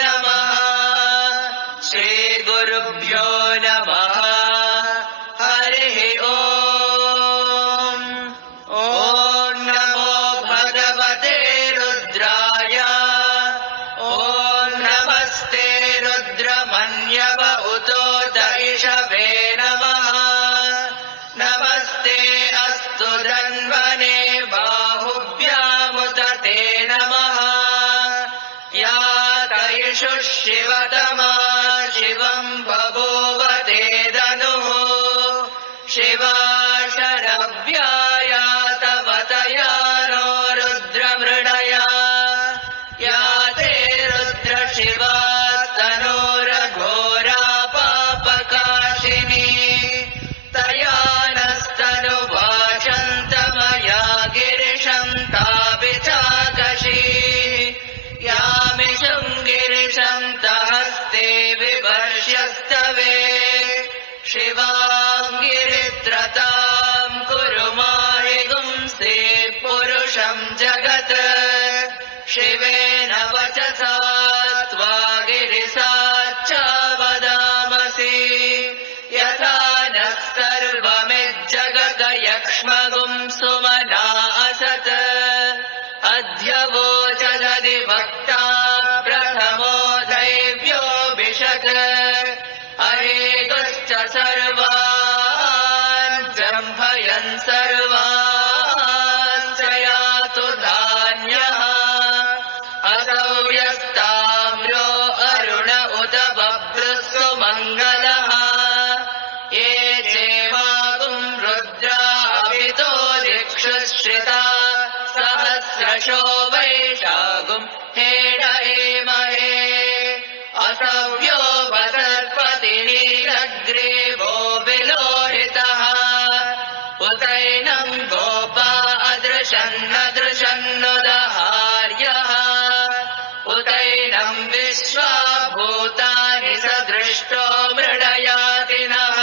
नमः। श्रीगुरुभ्यो नमः। हरिः ओम्। ॐ नमो भगवते रुद्राय। ॐ नमस्ते रुद्रमन्यव उतोत इषवे नमः। नमस्ते अस्तु धन्वने बाहुभ्यामुत ते नमः। या तैषु शिवतमा शिवम् बभूव ते धनुः। शिवा शरव्याया तव तया नो रुद्रमृडया। या ते रुद्र शिवा तनोरघोरा पापकाशिनी। तया नस्तनुवाचन्तमया गिरिशम् ताभिचाकशी। यामिषम् गिरिशम् तहस्ते विवर्ष्यस्तवे। शिवाङ्गिरित्रताम् कुरु माहिगुंस्ते पुरुषम् जगत्। शिवेन वचसा त्वा गिरिसाच्चावदामसि। यथा नः सर्वमिज्जगत यक्ष्मगुं सुमना असत्। अद्य वोचदधिवक्ता प्रथमो दैव्योऽभिषत्। अहेतुश्च सर्वान् जम्भयन् सर्वान् च यातु धान्यः। असौ यस्ताम्रो अरुण उत बभ्रुः मङ्गलः। ये चेवागुं रुद्राभितो दिक्षुश्रिता। सहस्रशो वैशागुं हेड एमहे। असव्यो वसर्पति नीलग्रीवो विलोहितः। उतैनं गोपा अदृशन्नदृशन्नुदहार्यः। उतैनं विश्वा भूतानि सदृष्टो मृडयातिनः।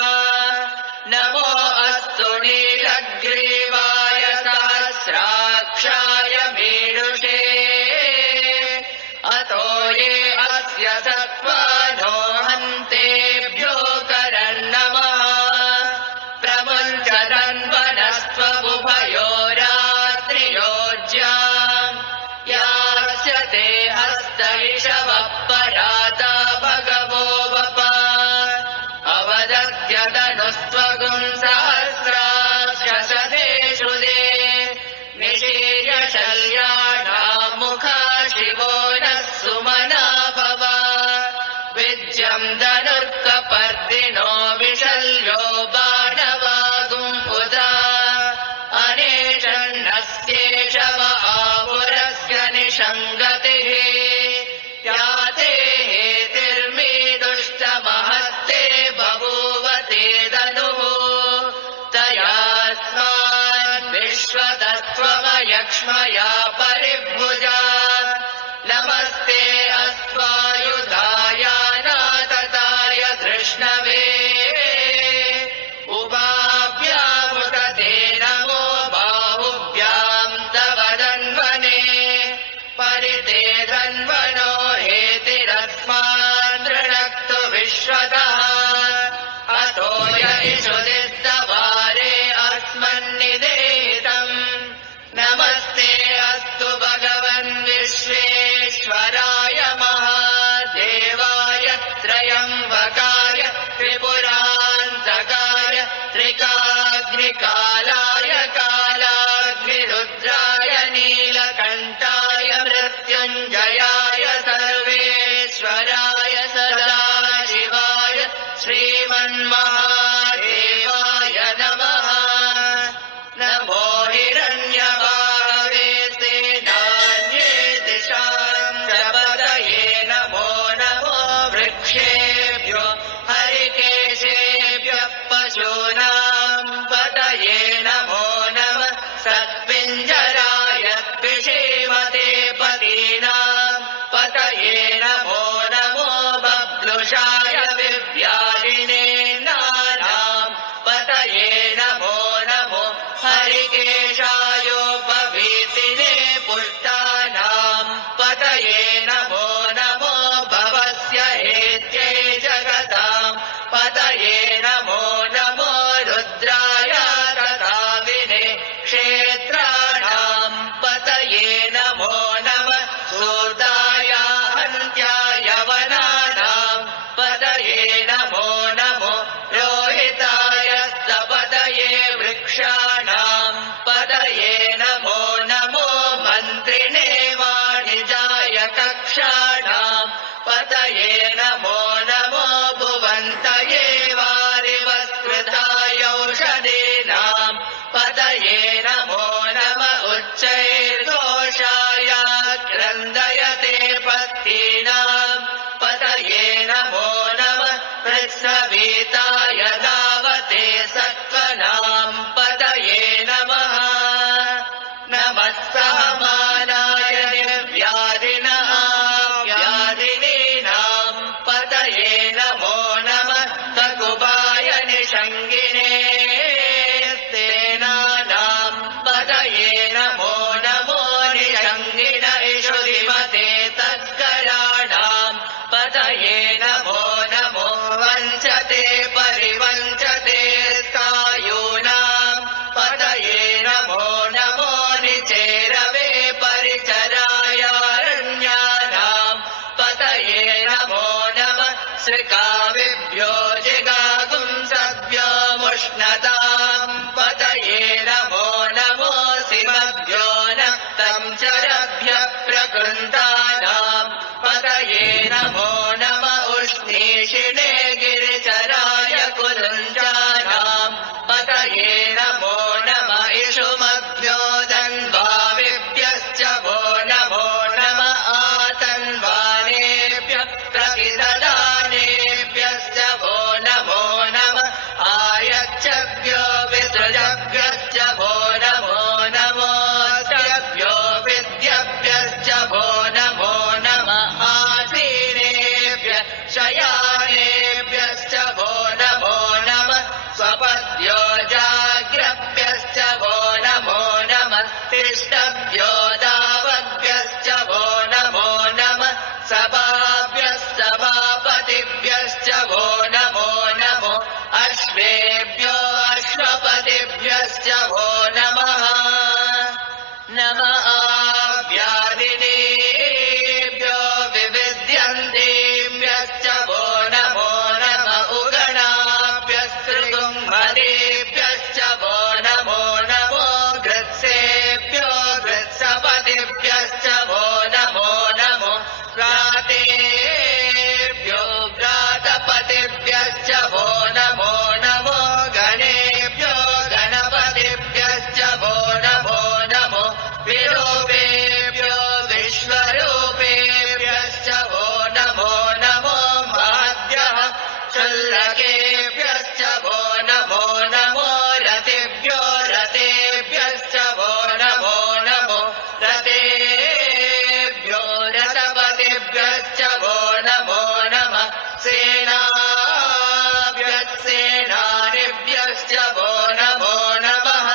नमो अस्तु नीलग्रीवाय सहस्राक्षाय मीडुषे। अतो ये अस्य सत्त्वानो हन्तेभ्यो करन्नमः। प्रमुञ्च तन्वनस्त्वमुभयोरात्रियोज्याम्। यास्यते हस्त इषवः पराता भगवो वप। अवदत्यतनुस्त्वगुं सहस्राक्षसतेषु दे। निशीर्य शल्याणाम् मुखा शिवो नः सुमना भव। विद्यम् धनुर्कपर्दिनो विशल्यो बाणवागुम् उदा। अनेशन्नस्येषव आपुरस्य निषङ्गतिः। या ते हेतिर्मे दुष्टमहस्ते बभूव ते धनुः। तयास्मान् विश्वतस्त्वमयक्ष्मया परिभुजा। नमस्ते अस्त्वायुधायानातताय धृष्णवे। उभाभ्यामुत ते नमो बाहुभ्याम् तव धन्वने। परिते धन्वनो हेतिरस्मान् नृणक्तु विश्वतः। अतो य इषुदिस्तवारे अस्मन्निदेहितम्। नमस्ते अस्तु भगवन् विश्वेश्वराय महादेवाय त्रयम्बकाय त्रिपुरान्तकाय त्रिकाग्निकालाय कालाग्निरुद्राय नीलकण्ठाय मृत्युञ्जयाय सर्वेश्वराय सदाशिवाय श्रीमन्महादेवाय नमः। नमो हिरण्यवाहवे सेनान्ये दिशाम् प्रपदये। नमो नमो वृक्षेभ्यो हरिकेशेभ्यः पशूनाम् पतये। नमो नमः सत्पिञ्जराय विषेमते पतीनाम् पतये। नमो नमो बब्लुषाय विव्याधिने नानाम् पतये। नमो नमो हरिकेशायोपवीतिने पुष्टानाम् पतये। नमो नमो वृक्षाणाम् पतये नमो नमो भुवन्तये वारिवस्कृतायौषधीनाम् पतये नमो नम उच्चैर्घोषाय क्रन्दयते पत्नीनाम् पतये नमो नम पृत्सवीताय धावते सत्त्वनाम् पतये नमः नमः सामानाय निर्व्याधिनः व्याधिनीनाम् पतये नमो नमः सकुबाय निषङ्गिने सेनानाम् पतये नमो नमो निषङ्गिन इषुधिमते तत्कराणाम् पतये नमो नमो वञ्चते परिवञ्चते स्थायूनाम् पतये नमो नमो निचेरवे परिचरायारण्यानाम् पतये नमो नमः श्रिकाविभ्यो जिगागुंसभ्यो मुष्णताम् पतये नमो नमो सिमभ्यो नक्तम् चरभ्यः प्रकृन्तानाम् पतये नमो नम उष्णीषिणे गिरिचराय कुरुञ्जानाम् पतये नमो नम इषुमभ्यो दन्वाविभ्यश्च वो नमो नम आतन्वानेभ्यः प्रतिददानेभ्यश्च वो नमो नम आयच्छभ्यो विसृजभ्यश्च वो नमो नमोऽस्यभ्यो विद्यभ्यश्च वो नमो नम आसीनेभ्यः शयानेभ्यश्च वो नमो नम स्वपद्यो जाग्रभ्यश्च वो नमो नमः तिष्ठभ्यो दावद्भ्यश्च वो नमो नमः सभाभ्यश्च सभापतिभ्यश्च वो नमो नमो अश्वेभ्यो अश्वपतिभ्यश्च वो नमः नम आव्याधिनेभ्यो विविध्यन्तेभ्यश्च वो नमो नम उगणाभ्यस्त्रिगुम्भदेभ्यश्च वो नमो नमो घृत्सेभ्यो घृत्सपतिभ्यश्च वो नमो नमो व्रातेभ्यो व्रातपतिभ्यश्च वो नमो नमो गणेभ्यो गणपतिभ्यश्च वो नमो नमो विरूपेभ्यो विश्वरूपेभ्यश्च वो नमो नमो माद्यः क्षुल्लकेभ्यश्च वो नमो नमो रतेभ्यो रतेभ्यश्च वो नमो नमो रतेभ्यो रथपतिभ्यश्च वो नमो नमः सेनाभ्यः वो नमो नमः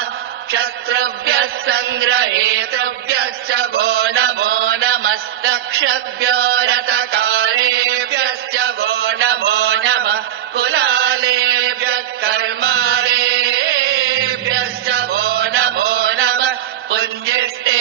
शत्रुभ्यः सङ्ग्रहेतृभ्यश्च वो नमो नमस्तक्षभ्यो रथकारेभ्यश्च वो नमो नमः कुलालेभ्यः कर्मारेभ्यश्च वो नमो नमः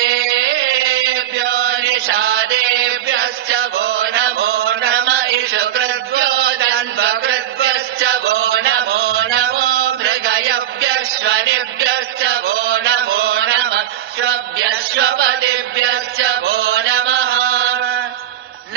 पुञ्जिष्टेभ्यो निषादेभ्यश्च वो नमो नमः इषुकृद्भ्यो दन्वकृद्भ्यश्च वो नमो नमो मृगयभ्यश्वनिभ्यश्च वो नमो नमः श्वभ्यश्वपतिभ्यश्च वो नमः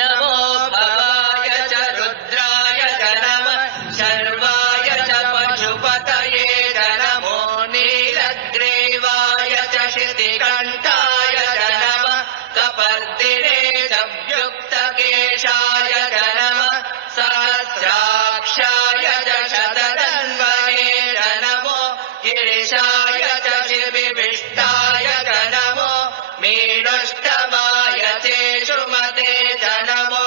नमो भवाय च रुद्राय च नमः शर्वाय च पशुपतये च नमो नीलग्रीवाय च शितिकण्ठाय च नमः कपर्दिने च व्युक्तकेशाय च नमः सहस्राक्षाय च शतधन्वने च नमो गिरिशाय च शिबिविष्टाय च नमो मीनुष्टमाय चेषुमते च नमो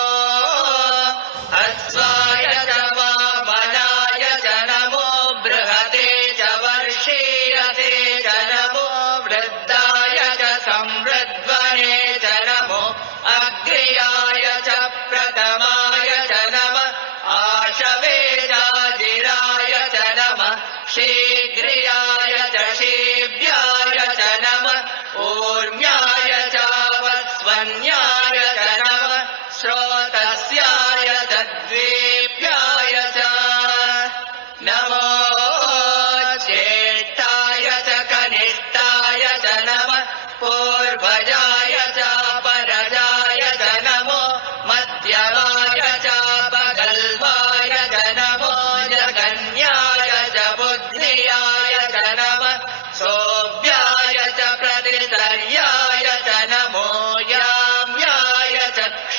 हस्वाय च वामनाय च नमो बृहते च वर्षीयते च नमो वृद्धाय च संवृद्ध्वने च नमो अग्र्याय च प्रथमाय च नमः आशवेजाजिराय च नमः शीघ्रियाय च शीभ्याय च नमः ऊर्म्याय च वत्स्वन्याय च नमः श्रोतस्याय च द्वेभ्याय च नमो ज्येष्ठाय च कनिष्ठाय च नमः पूर्वजाय च परजाय च नमो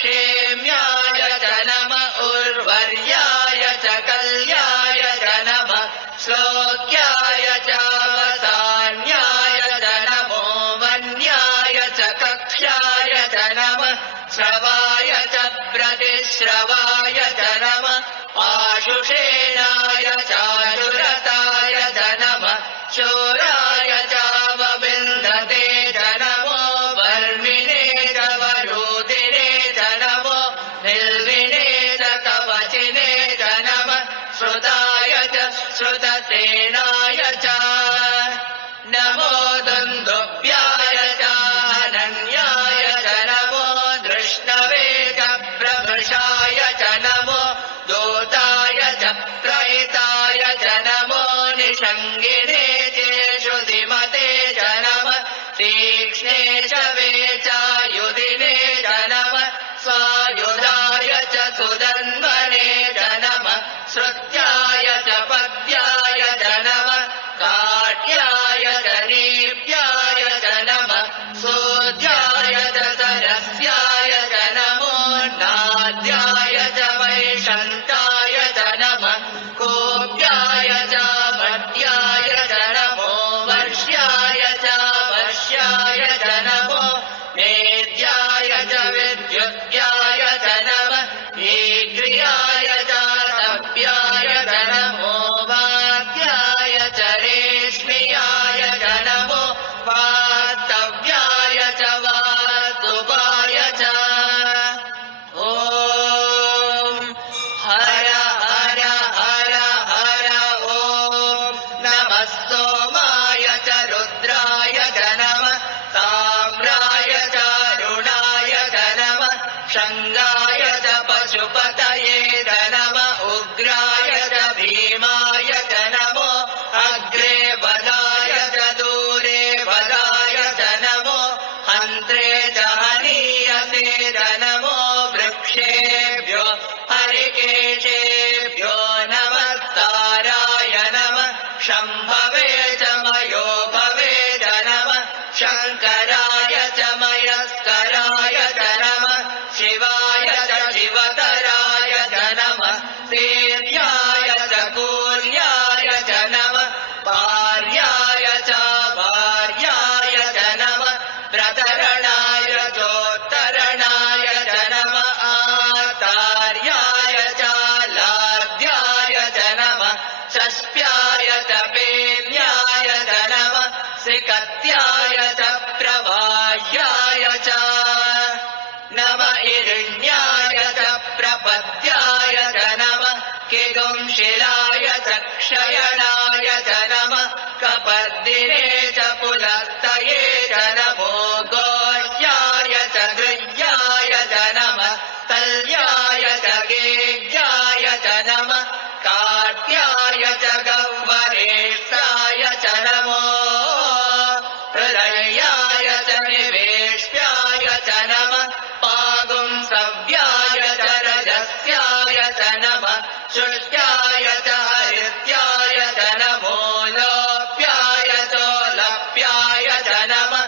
क्षेम्याय च नम उर्वर्याय च कल्याय च नमः श्लोक्याय च वसान्याय च नमो वन्याय च कक्ष्याय च नमः श्रवाय च प्रतिश्रवाय च नमः आशुषेणाय चारुरताय च नमः शूराय चावबिन्दते च नमो वर्मिणे च वरोदिने च नमो निर्विणे च कवचिने च नमः श्रुताय च श्रुतसेनाय च नमो दुन्दुभ्याय च अनन्याय च नमो दृष्णवे च प्रभृशाय च नमो दूताय च प्रहिताय च नमो निषङ्गिने चेषु धीमते च नमः तीक्ष्णे च वेचायुधिने च नमः स्वायुधाय च सुदन्वने च नमः श्रुत्याय च पद्याय च नमः काट्याय च नीप्याय च नमः सूर्याय च सरस्याय च नमो नाद्याय च वैशन्ताय च नमः कोप्याय च मद्याय च नमो वर्ष्याय च वर्ष्याय च नमो मेद्याय च विद्युत्याय च नमः ईग्र्याय च तप्याय च नमो वाद्याय च रेश्म्याय च नमो वास्तव्याय च वास्तुवाय च ॐ हर हर हर हर ॐ नमः सोमाय च रुद्राय च नमः ताम्राय च अरुणाय च नमः शङ्गाय च पशुपतये च नमः उग्राय च भीमाय च नमो अग्रे वदाय च दूरे वदाय च नमो हन्त्रे च हनीयसे च नमो वृक्षेभ्यो हरिकेशेभ्यो नमस्ताराय नमः शम्भवे च मयोभवे च नमः शङ्कराय च मयस्कराय च नमः शिवाय च शिवतराय च नमः सेव्याय च कूर्याय च नमः पार्याय च भार्याय च नमः प्रतरणाय चोत्तरणाय च नमः आतार्याय च लाद्याय च नमः षष्ट्याय च पेन्याय च नमः सिकत्याय च प्रवाह्याय च नम इरण्याय च प्रपद्याय च नमः किगुंशिलाय च क्षयणाय च नमः कपर्दिने च पुलस्तये च नमो गोष्याय च गृह्याय च नमः तल्याय च गेह्याय च नमः काट्याय च गह्वरेष्ठाय च नमो हृदयाय च निवेश्याय च नमः पागुंसव्याय च रजस्याय च नमः शुष्याय च हरित्याय च नमो लोप्याय चोलप्याय च नमः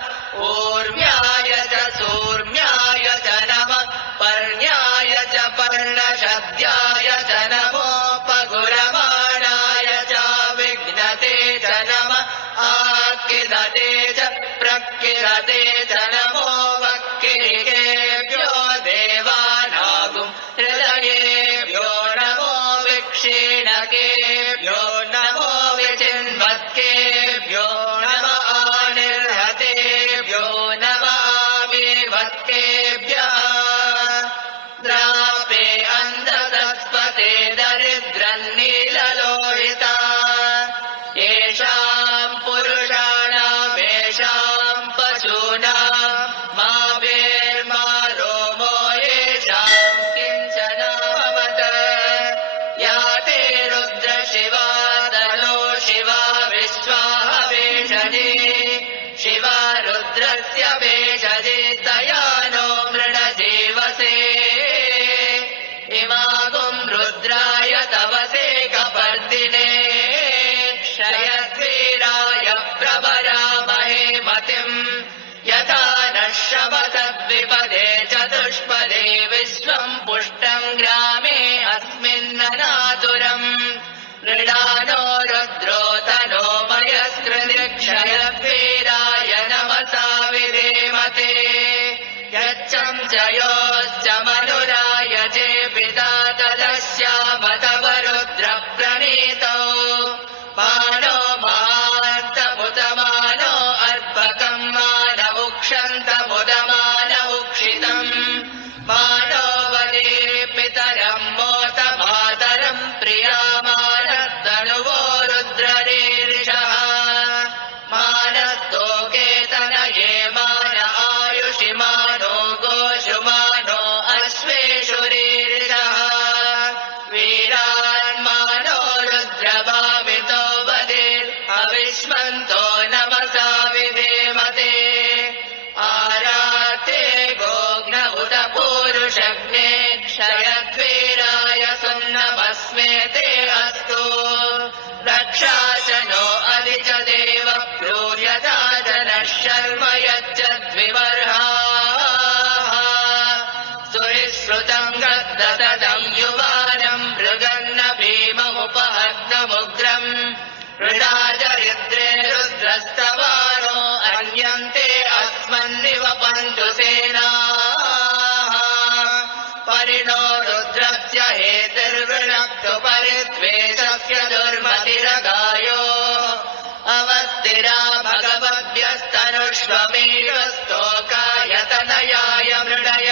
ऊर्म्याय च सूर्म्याय च नमः पर्ण्याय च पर्णशद्याय च नमो पगुरमाणाय च विघ्नते च नमः आकिलते च प्रकिलते च नमो वक्किरिकेभ्यो देवानागुं हृदयेभ्यो नमो विक्षीणकेभ्यो नमो विचिन्वत्केभ्यो नमः आनिर्हतेभ्यो नमः आविर्भक्केभ्यः द्रापे अन्धतत्पते दरिद्रन्नीललोहिता येषाम् पुरुषाणामेषाम् पशूनाम् मा वेर्मा रोमो येषाम् किञ्चन भवत या ते रुद्रशिवा तनो शिवा विश्वाहवेषजे शिवा रुद्रस्य वेषजे तया नो मृडजीवसे इमागुम् रुद्राय तवसे कपर्दिने क्षयद्वीराय प्रवरामहे मतिम् यथा नः शमतद्विपदे चतुष्पदे विश्व सर्वं पुष्टं ग्रामे अस्मिन्ननातुरम् मृडानो रुद्रोतनो मयस्कृदिक्षयद्वीराय नमसा विधेमते यच्चं जयोश्च मनुराय जे पिता तदस्यामतवरुद्रप्रणीतौ मानो महान्तमुदमानो अर्भकं मान उक्षन्तमुदमान उक्षितम् मानो वदे पितरं मोत मातरं प्रियामानस्तनुवो रुद्ररीरिषः मानस्तोकेतनये मान आयुषि मानो गोषु मानो अश्वेषु रीरिषः वीरान् मानो रुद्रभावितो वदेत् अविष्मन्तो नमसा विधेमते आराते गोघ्न उत पूरुषग्ने क्षयद्वीराय सुन्नमस्मे ते अस्तु रक्षा च नो अधिच देव क्रूर्यता जनः शर्म यच्चद्विवर्हाः सुविश्रुतं गद्दतदं युवानं मृगन्न भीममुपहर्तमुग्रम् मृडाचरित्रे रुद्रस्तवानो अन्यन्ते अस्मन्निवपन्तु सेनाः परिणो रुद्रस्य हेतिर्वृणक्तु परिद्वेषस्य दुर्मतिरगायो अवस्थिरा भगवद्भ्यस्तनुष्वमीडुस्तोकायतनयाय मृडय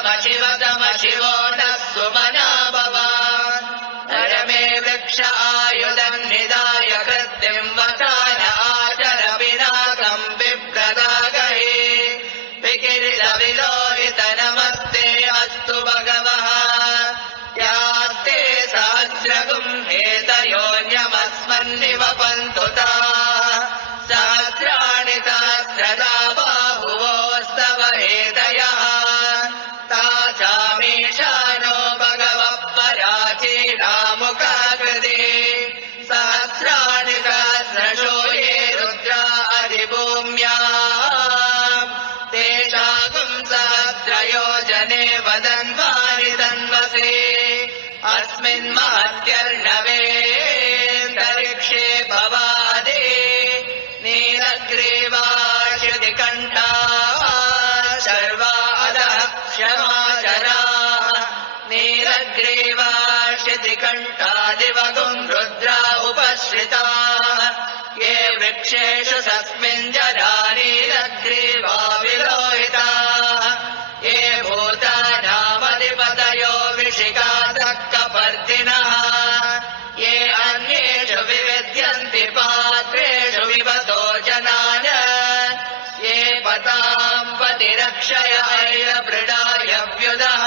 मीडुस्तमशिवतमशिवो नः सुमना भवान् परमे वृक्ष आयुधम् निदाय कृत्तिं वसान आचर पिनाकम् बिभ्रदागहे विकिरीटविलोहित नमस्ते अस्तु भगवः यास्ते सहस्रगुं हेतयोऽन्यमस्मन्निवपन्तु ताः सहस्राणि सहस्रदा बाहुवोस्तव हेतयः तासामीशानो भगवः पराचीनामुखाकृते सहस्राणि सहस्रशो ये रुद्रा अधिभूम्याम् तेषागुं सहस्रयोजने वदन्वानि तन्वसे अस्मिन् महत्यर्णवेऽन्तरिक्षे भवादे नीलग्रीवाशितिकण्ठाः शर्वा अधः क्षमाचराः नीलग्रीवाशितिकण्ठादिवगुं रुद्रा उपश्रिताः ये वृक्षेषु तस्मिन् जरा नीलग्रीवा विलोहिताः ये भूतानामधिपतयो विशिखातः कपर्दिनः ये अन्येषु विविद्यन्ति पात्रेषु विवतो जनान ये पताम् पतिरक्षय ऐलवृडाय व्युदः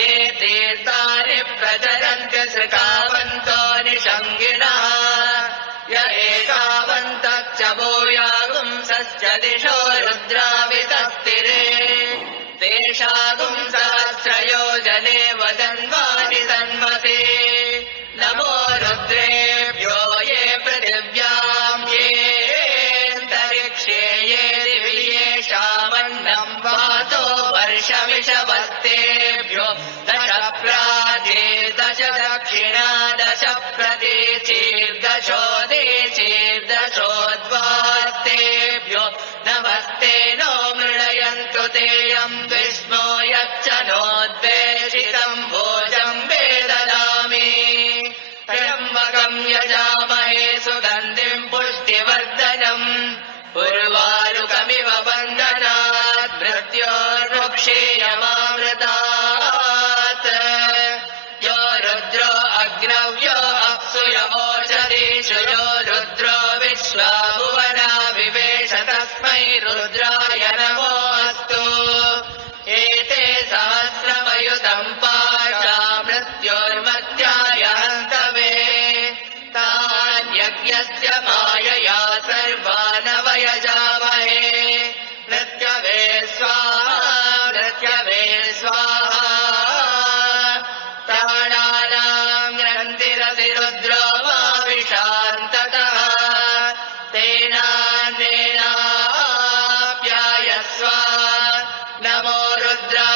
ये तीर्थानि प्रचरन्ति सृकावन्तो निषङ्गिणः य एकावन्तश्च भूयागुंसश्च दिशो रुद्रावितस्तिरे तेषागुं सहस्रयोजने वदन्वानि तन्वते नमो रुद्रेभ्यो ये पृथिव्याम् येऽन्तरिक्षे ये दिवि येषामन्नम् वातो वर्षमिषवस्तेभ्यो दश प्राचे दश दक्षिणा दश प्रतीचीर्दशोदीचीर्दशोद्वास्तेभ्यो नमस्ते नो मृडयन्तु तेयम् विष्णो यच्च नोद्वेषितम् भोजम् वेददामि त्र्यम्बकम् यजामहे सुगन्धिम् पुष्टिवर्धनम् उर्वारुकमिव बन्धनात् मृत्योर्मुक्षीयमामृतात् यो रुद्रो अग्नव्यो अप्सु यमोषधीषु यो रुद्रो विश्वा भुवना विवेश तस्मै रुद्राय नमोऽस्तु एते सहस्रमयुतम् पाशा मृत्योर्मध्याय हन्तवे तान्यज्ञस्य मायया सर्वानवयजामहे मृत्यवे स्वाहा मृत्यवे स्वाहा प्राणानाम् ग्रन्थिरसि रुद्रो मा विशान्ततः तेनान्नेनाप्यायस्व नमो रुद्रा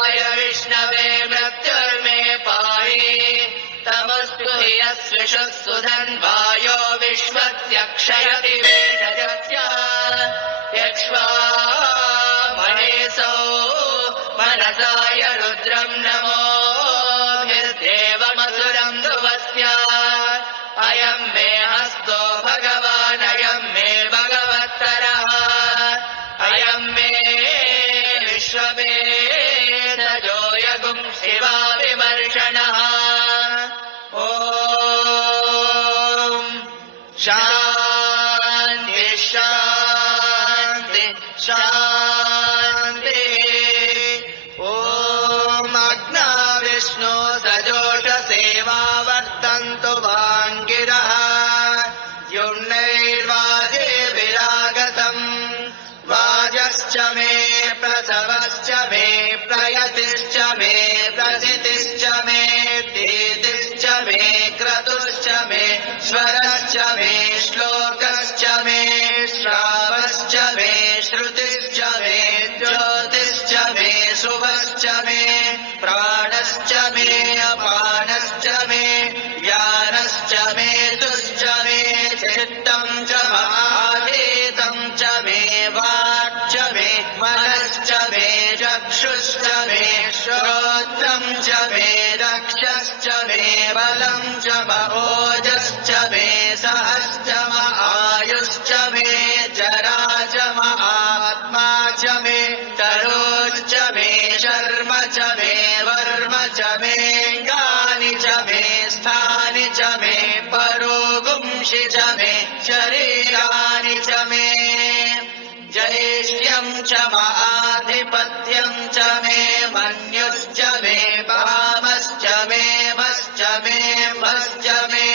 स्विषः सुधन्वायो विश्वत्यक्षयति वेषजस्य यक्ष्वा महेशो मनसाय रुद्रम् नमोभिर्देवमसुरम् ध्रुवस्य अयम् मे हस्तो भगवान् अयम् मे भगवत्तरः अयम् मे विश्वमेधजो यगुम् शिवा विमर्शनः ॐ शान्ति शान्ति शान्ति ॐ अग्ना विष्णो सजोषसेवा वर्तन्तु वाङ्गिरः युम्नैर्वाजे विरागतम् वाजश्च मे प्रसवश्च मे प्रयतिश्च मे प्रसितिश्च मे दीतिश्च मे क्रतुश्च मे स्वरश्च मे श्लोकश्च मे श्रावश्च मे श्रुतिश्च मे ज्योतिश्च मे शुभश्च मे प्राणश्च मे अपानश्च मे ज्ञानश्च मे तुश्च मे चित्तम् च महाधीतम् च मे वाक् च मे मनश्च मे चक्षुश्च मे श्रोत्रम् च मे रक्षश्च मे बलम् च महोजश्च मे सहश्च म आयुश्च मे जरा च म आत्मा च मे तरोश्च मे शर्म च मे वर्म च मेऽङ्गानि च मे स्थानि च मे परोगुंषि च मे शरीराणि च मे जैष्यम् च माधिपत्यम् च मे मन्युश्च मे वामश्च मे मश्च मे भश्च मे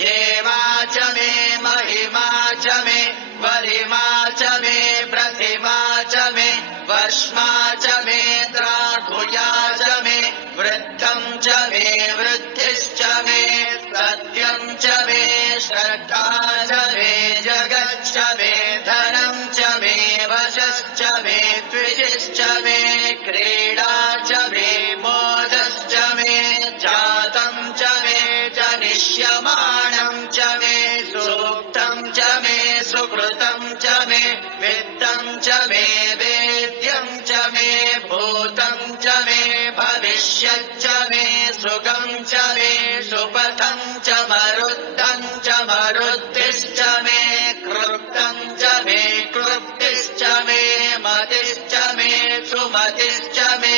जेमा च मे महिमा च मे वरिमा च मे प्रतिमा च मे वश्मा च मे त्राकुया च मे वृद्धम् च मे वृद्धिश्च मे सत्यम् च मे श्रद्धा च मे जगच्च मे धनम् च मे वशश्च मे द्विजिश्च मे क्रीडा च मे मोदश्च मे जातम् च मे जनिष्यमाणम् च मे सूक्तम् च मे सुकृतम् च मे वित्तम् च मे वेद्यम् च मे भूतम् च मे भविष्यच्च मे सुखम् च मे सुपथम् च मरुद्धम् च मरुद्धिश्च मे क्लृप्तम् च मे क्लृप्तिश्च मे मतिश्च मे सुमतिश्च मे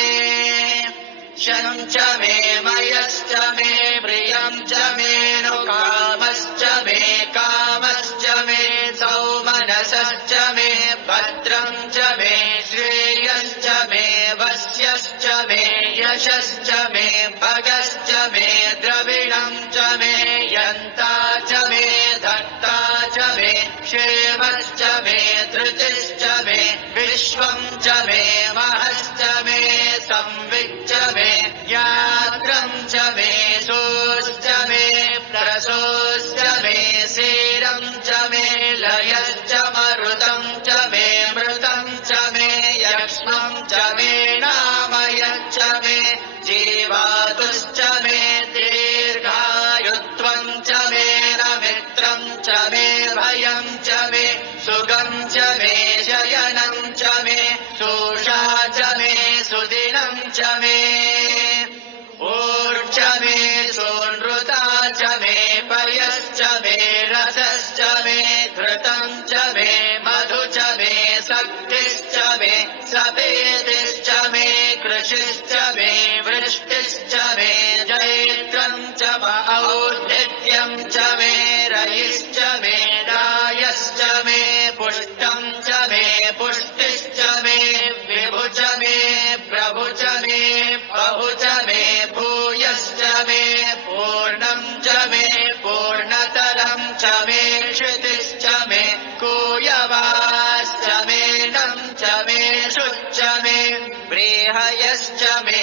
शम् च मे मयश्च मे प्रियम् च मे नु कामश्च मे कामश्च मे सौमनसश्च मे भद्रम् च मे श्रेयश्च मे वस्यश्च मे यशश्च मे भगश्च मे द्रविणम् च मे यन्ता च मे धर्ता च मे क्षेमश्च मे धृतिश्च मे विश्वम् च मे महश्च मे संविच्च मे यात्रम् च मे सोश्च मे प्रसोश्च मे सीरम् च मे लयश्च मरुतम् च मे मृतम् च मे यक्ष्मम् च मे नामयच्च मे जीवातुश्च मे दीर्घायुत्वम् च मे नमित्रम् च मे भयम् च मे सुगम् च मे शयनम् च मे सोषा च मे सुदिनम् च मे ऊर्च मे सोनृता च मे पयश्च मे रसश्च मे घृतम् च मे मधु च मे शक्तिश्च मे सपेतिश्च मे कृषिश्च मे वृष्टिश्च मे जैत्रम् च और्धित्यम् च मे रयिश्च मे रायश्च मे पुष्टम् च मे पुष्टिश्च मे विभु च मे प्रभु च मे बहु च मे भूयश्च मे पूर्णम् च मे पूर्णतरम् च मे क्षितिश्च मे कूयवाश्च मे नम् च मे शुच्च मे व्रीहयश्च मे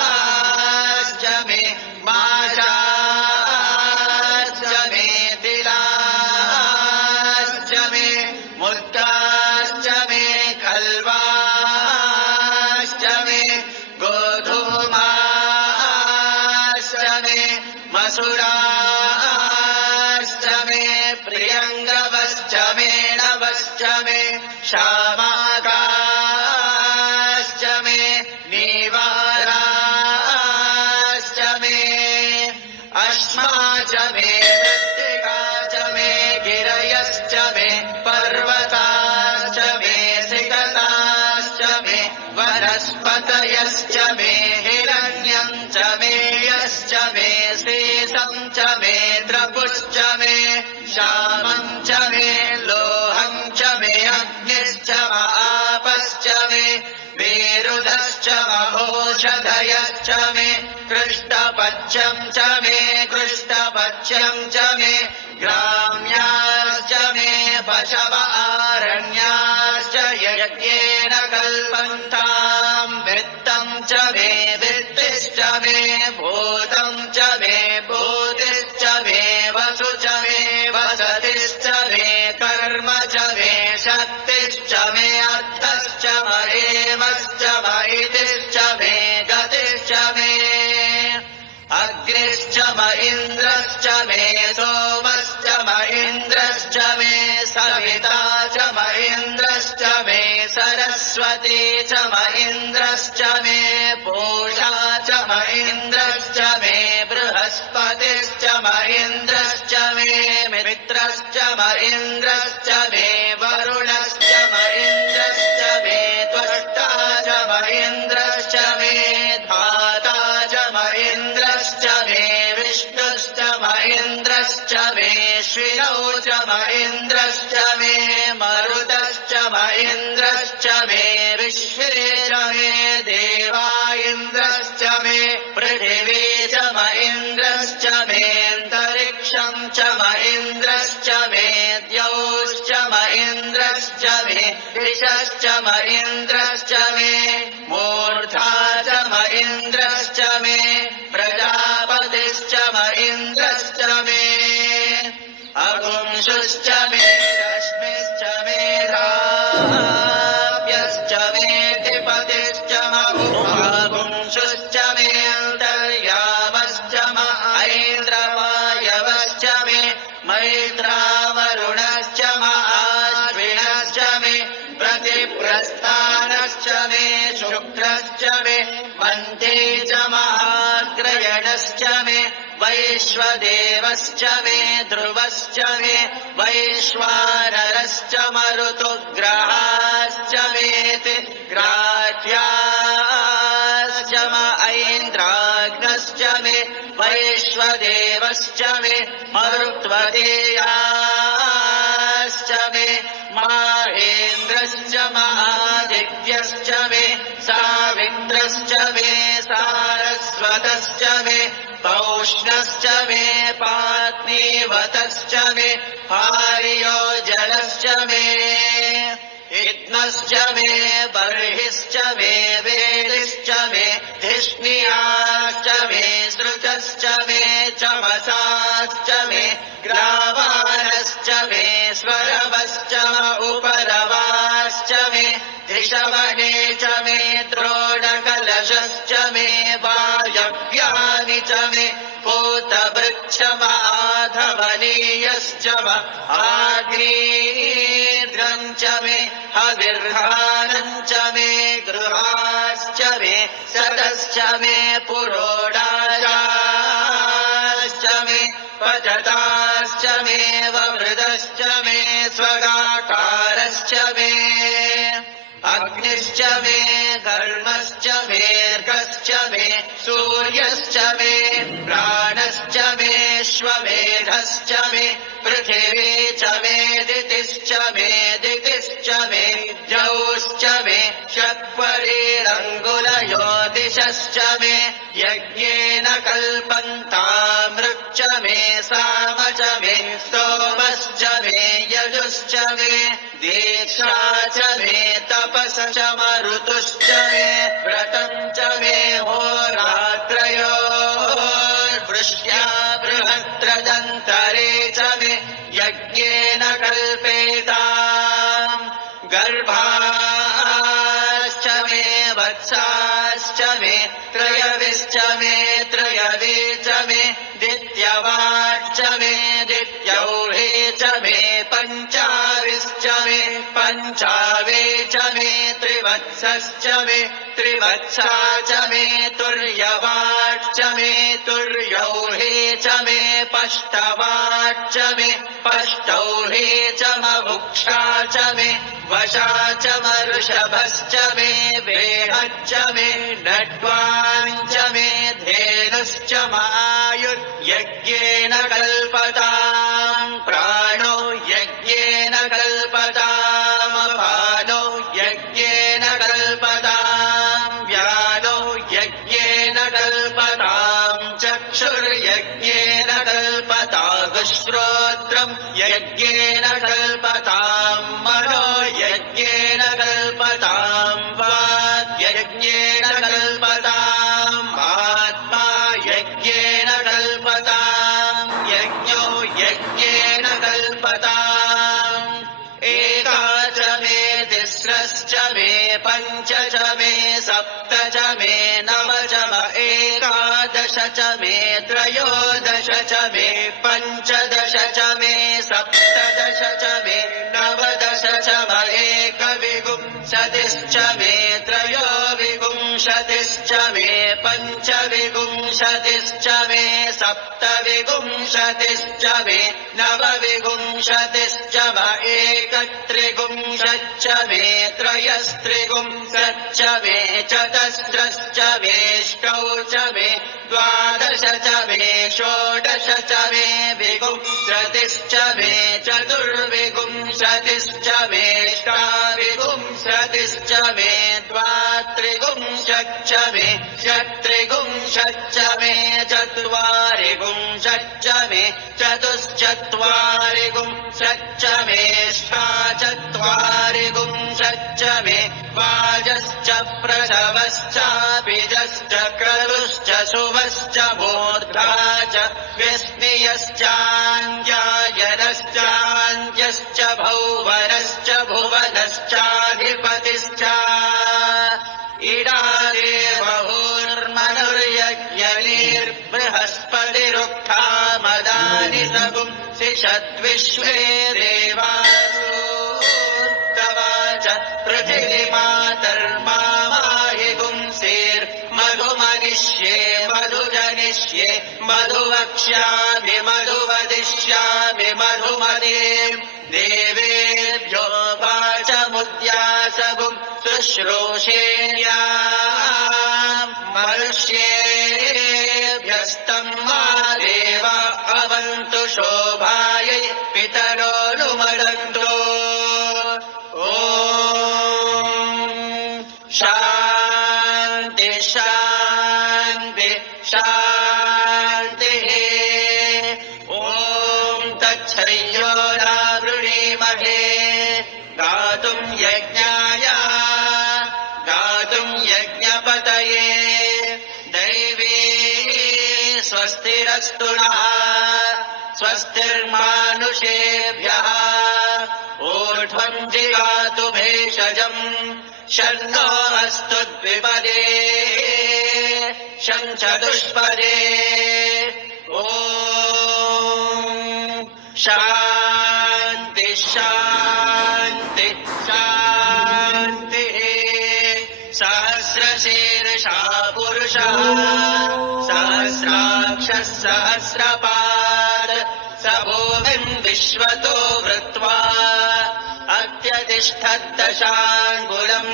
यवाश्च मे माषा असुराश्च मे प्रियङ्गवश्च मे नवश्च मे शामाकाश्च मे नीवाराश्च मे अश्मा च मे मृत्तिका च मे गिरयश्च मे पर्वताश्च मे सिकताश्च मे वनस्पतयश्च मे हिरण्यम् च मे यश्च मे शेषम् च मे द्रपुश्च मे श्यामम् च मे लोहम् च मे अग्निश्च आपश्च मे मेरुदश्च महोषधयश्च मे कृष्णपक्षम् च मे कृष्णपक्षम् च मे ग्राम्याश्च मे पशव आरण्याश्च यज्ञेन कल्पन्ताम् वित्तम् च मे वित्तिश्च मे भूतम् च मे भूतिश्च मे वसु च मे वसतिश्च मे कर्म च मे शक्तिश्च मे अर्थश्च महेमश्च महितिश्च मे गतिश्च मे अग्निश्च म इन्द्रश्च मे सोमश्च म इन्द्रश्च मे सविता च म इन्द्रश्च मे सरस्वती च म इन्द्रश्च मे पूषा च म इन्द्रश्च मे बृहस्पतिश्च म इन्द्रश्च मे मित्रश्च म इन्द्रश्च मे वरुणश्च म इन्द्रश्च मे त्वष्टा च म इन्द्रश्च मे धाता च म इन्द्रश्च मे विष्णुश्च म इन्द्रश्च मे श्रियौ च म इन्द्रश्च मे मरुतश्च म इन्द्रश्च मे विश्वे च मे देवा इन्द्रश्च मे पृथिवी च म इन्द्रश्च मेऽन्तरिक्षम् च म इन्द्रश्च मे द्यौश्च म इन्द्रश्च मे दिशश्च म इन्द्रश्च मे मूर्धा च म इन्द्रश्च मे प्रजापतिश्च म इन्द्रश्च मे अपुंसुश्च मे रश्मिश्च मे धाव्यश्च मे धिपतिश्च म उपापुंसुश्च मे अन्तर्यामश्च म ऐन्द्रवायवश्च मे मैत्रावरुणश्च म आश्विनश्च मे प्रतिप्रस्थानश्च मे शुक्रश्च मे मन्थे च महाग्रयणश्च मे वैश्वदेवश्च मे ध्रुवश्च मे वैश्वानरश्च मरुतुग्रहाश्च मेति ग्राह्याश्च म ऐन्द्राग्नश्च मे वैश्वदेवश्च मे मरुत्वदेयाश्च मे माहेन्द्रश्च महादित्यश्च मे सावित्रश्च मे सारस्वतश्च मे पौष्णश्च मे पात्नीवतश्च मे हार्योजलश्च मे इत्नश्च मे बर्हिश्च मे वेदिश्च मे धिष्णियाश्च मे सृजश्च मे चमसाश्च मे ग्रावाणश्च मे स्वरवश्च म उपरवाश्च मे धिषवणे च मे द्रोणकलशश्च मे वायव्यानि च मे पूतवृक्ष म आधवनीयश्च म आग्नेयम् च मे हविर्हानम् च मे गृहाश्च मे सतश्च मे पुरोडाशाश्च मे पचताश्च मे वमृतश्च मे स्वगाकारश्च मे अग्निश्च मे कर्मश्च मेऽर्कश्च मे सूर्यश्च मे प्राणश्च मे श्वमेधश्च मे पृथिवी च मे दितिश्च मे दितिश्च मे जौश्च मे शक्वरीरङ्गुलयो दिशश्च मे यज्ञेन कल्पन्तामृक् च मे साम च मे स्तोमश्च मे यजुश्च मे दीक्षा च मे तपस च मरुतुश्च मे व्रतम् च मे होरात्रयोर्वृष्ट्या बृहत्रदन्तरे च मे यज्ञेन कल्पेताम् गर्भाश्च मे वत्साश्च मे त्रयविश्च मे त्रयवे च मे दित्या मे पञ्चाविश्च मे पञ्चावे च मे त्रिवत्सश्च मे त्रिवत्सा च मे तुर्यवाच्च मे तुर्यौहे च मे पष्टवाच्च मे पष्टौहे च मवुक्षा च मे वशा च मऋषभश्च मे वेहच्च मे नट्वाञ्च मे धेनुश्च मायुर्यज्ञेन कल्पताम् प्राणो यज्ञेन कल्पताम् अपानो यज्ञेन कल्पताम् व्यानो यज्ञेन कल्पताम् चक्षुर्यज्ञेन कल्पताम् श्रोत्रम् यज्ञेन कल्पताम् मनो यज्ञेन कल्पताम् वाग्यज्ञेन कल्पताम् आत्मा यज्ञेन कल्पताम् यज्ञो यज्ञेन कल्पताम् एका च मे तिस्रश्च मे पञ्च च मे सप्त च मे नव च म एकादश च मे त्रयोदश च मे पञ्चदश च मे सप्तदश च मे नवदश च म एकविंशतिश्च मे त्रयोविंशतिश्च मे पञ्चविंशतिश्च मे सप्तविंशतिश्च मे नवविंशतिश्च म एकत्रिंशच्च मे त्रयस्त्रिंशच्च मे चतस्रश्च मेष्टौ च मे द्वादश च मे षोडश च मे विंशतिश्च मे चतुर्विंशतिश्च मेष्टाविंशतिश्च मे द्वात्रिंशच्च मे षट्त्रिंशच्च मे चत्वारिंशच्च मे चतुश्चत्वारिंशच्च मेष्टाचत्वारिंशच्च मे वाजश्च प्रसवश्चाभिजश्च क्रतुश्च शुभश्च मूर्धा च विस्मयश्चाञ्जायनश्चान्त्यश्च भौवरश्च भुवनश्चाधिपतिश्च इडादेवहोर्मनुर्यज्ञनीर्बृहस्पतिरुक्था मदानि सगुंसि षद्विश्वे देवासुर्तवाच पृथिवीमातर्माहि गुंसेर्मधुमनिष्ये मधुजनिष्ये मधुवक्ष्यामि मधुवदिष्यामि मधुमदे देवेभ्यो वाचमुद्यासगुं शुश्रूषेण्याम् मनुष्येभ्यस्तम् मा देव अवन्तु शोभायै पितरोऽनुमदन्तु ॐ शान्ति शान्ति शान्तिः ॐ तच्छ्रय्यो नावृणीमहे गातुम् यज्ञाय गातुम् यज्ञपतये दैवी स्वस्तिरस्तु नः स्वस्तिर्मानुषेभ्यः ऊर्ध्वम् जिगातु भेषजम् शन्नो अस्तु द्विपदे शञ्चतुष्पदे ॐ शान्ति शान्ति शान्तिः सहस्रशीर्षा पुरुषः सहस्राक्षः सहस्रपाद स भूमिम् विश्वतो वृत्वा अत्यतिष्ठद्दशाङ्गुलम्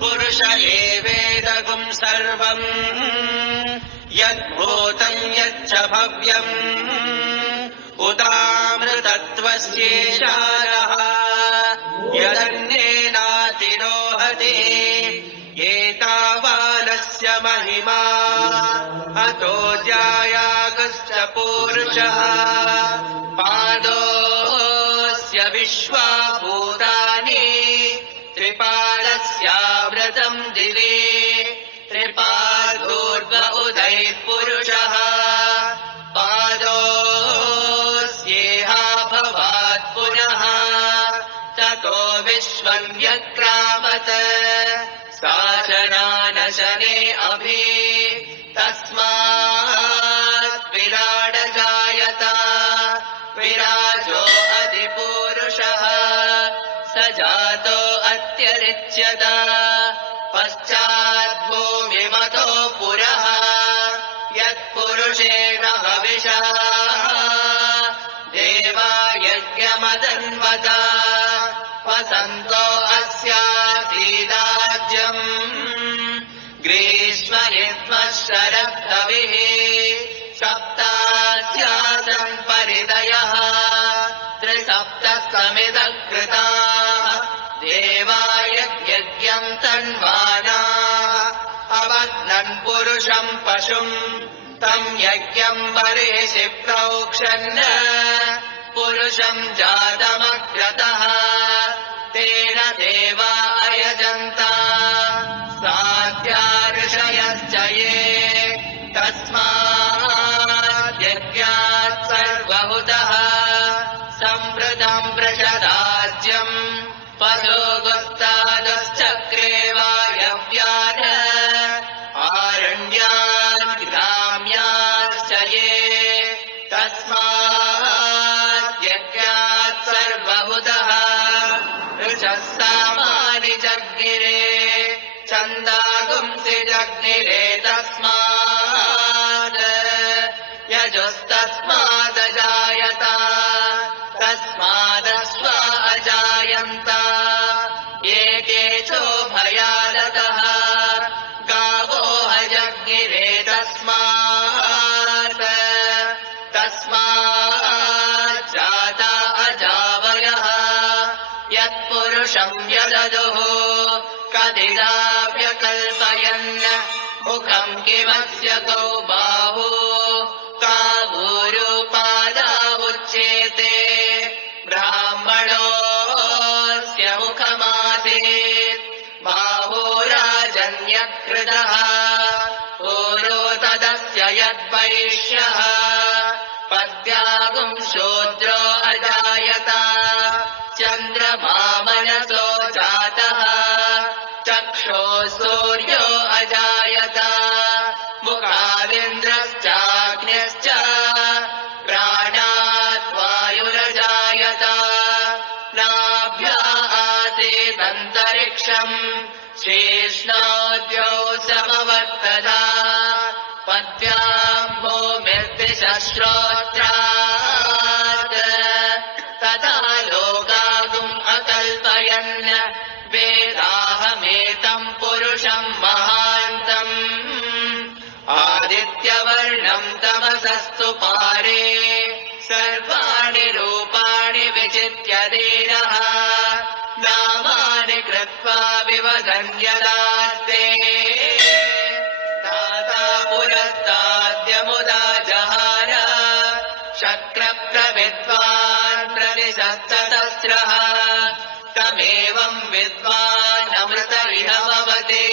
पुरुष एवेदगुम् सर्वम् यद्भूतम् यच्च भव्यम् उदामृतत्वस्येषारः यदन्येनातिरोहति एतावानस्य महिमा अतो जायागश्च पूरुषः पादोऽस्य विश्वाभूतानि त्रिपादस्यावृतम् दिवे त्रिपादोर्ध्व उदैः पुरुषः पादोऽस्येहा भवात् पुनः ततो विश्वम् व्यक्रामत् साशनानशने अभि तस्मात् विराडजायत विराजो अधि परिमुच्यत पश्चाद्भूमिमतो पुरः यत्पुरुषेण हविषा देवा यज्ञमदन्वता वसन्तो अस्यासीदाज्यम् ग्रीष्मयित्मः शरद्धविः सप्तास्यासन् परिदयः त्रिसप्तसमिदः कृताः देवाय यज्ञम् तन्वाना अवग्नन् पुरुषम् पशुम् तम् यज्ञम् बर्हिषि प्रोक्षन् पुरुषम् जातमग्रतः तेन देवा अयजन्ता साध्या ऋषयश्च ये तस्माद्यज्ञात् सर्वहुतः सम्भृतम् वृषदाज्यम् पशो गुस्तादश्चक्रे वायव्यान् आरण्यान् ग्राम्याश्च ये तस्माद्यज्ञात् सर्वहुतः ऋषः सामानि जग्निरे छन्दागुंसि जग्निरे तस्मात् यजुस्तस्मादजायत तस्मादश्वा अजायन्त एकेचोभयादतः गावो हजग्निरे तस्मात् तस्माज्जाता अजावयः यत्पुरुषम् यददुः कदिदाव्यकल्पयन् मुखम् किमस्य कौ बाहु कावूरुपादावुच्येते ब्राह्मणोऽस्य मुखमासीत् बाहुराजन्यकृतः पूरो तदस्य यद्वैश्यः पद्यागुम् शूद्रो अजायत चन्द्रमामनसो जातः चक्षो सूर्यो अजायत मुखादिन्द्रश्चाग्न्यश्च प्राणात् वायुरजायत नाभ्या आसीदन्तरिक्षम् शीर्ष्णोद्यौ समवर्तता पद्भ्याम् भूमिर्दिशः श्रोत्रात् तथा लोकागुम् अकल्पयन् वेदाहमेतम् पुरुषम् महान्तम् आदित्यवर्णम् तमसस्तु पारे सर्वाणि रूपाणि विचित्य दीनः नामानि कृत्वा विवदन्यदास्ते दाता पुरस्ताद्यमुदा जहार शक्रप्रविद्वान् प्रतिशतसहस्रः तमेवम् विद्वान् अमृत इह भवति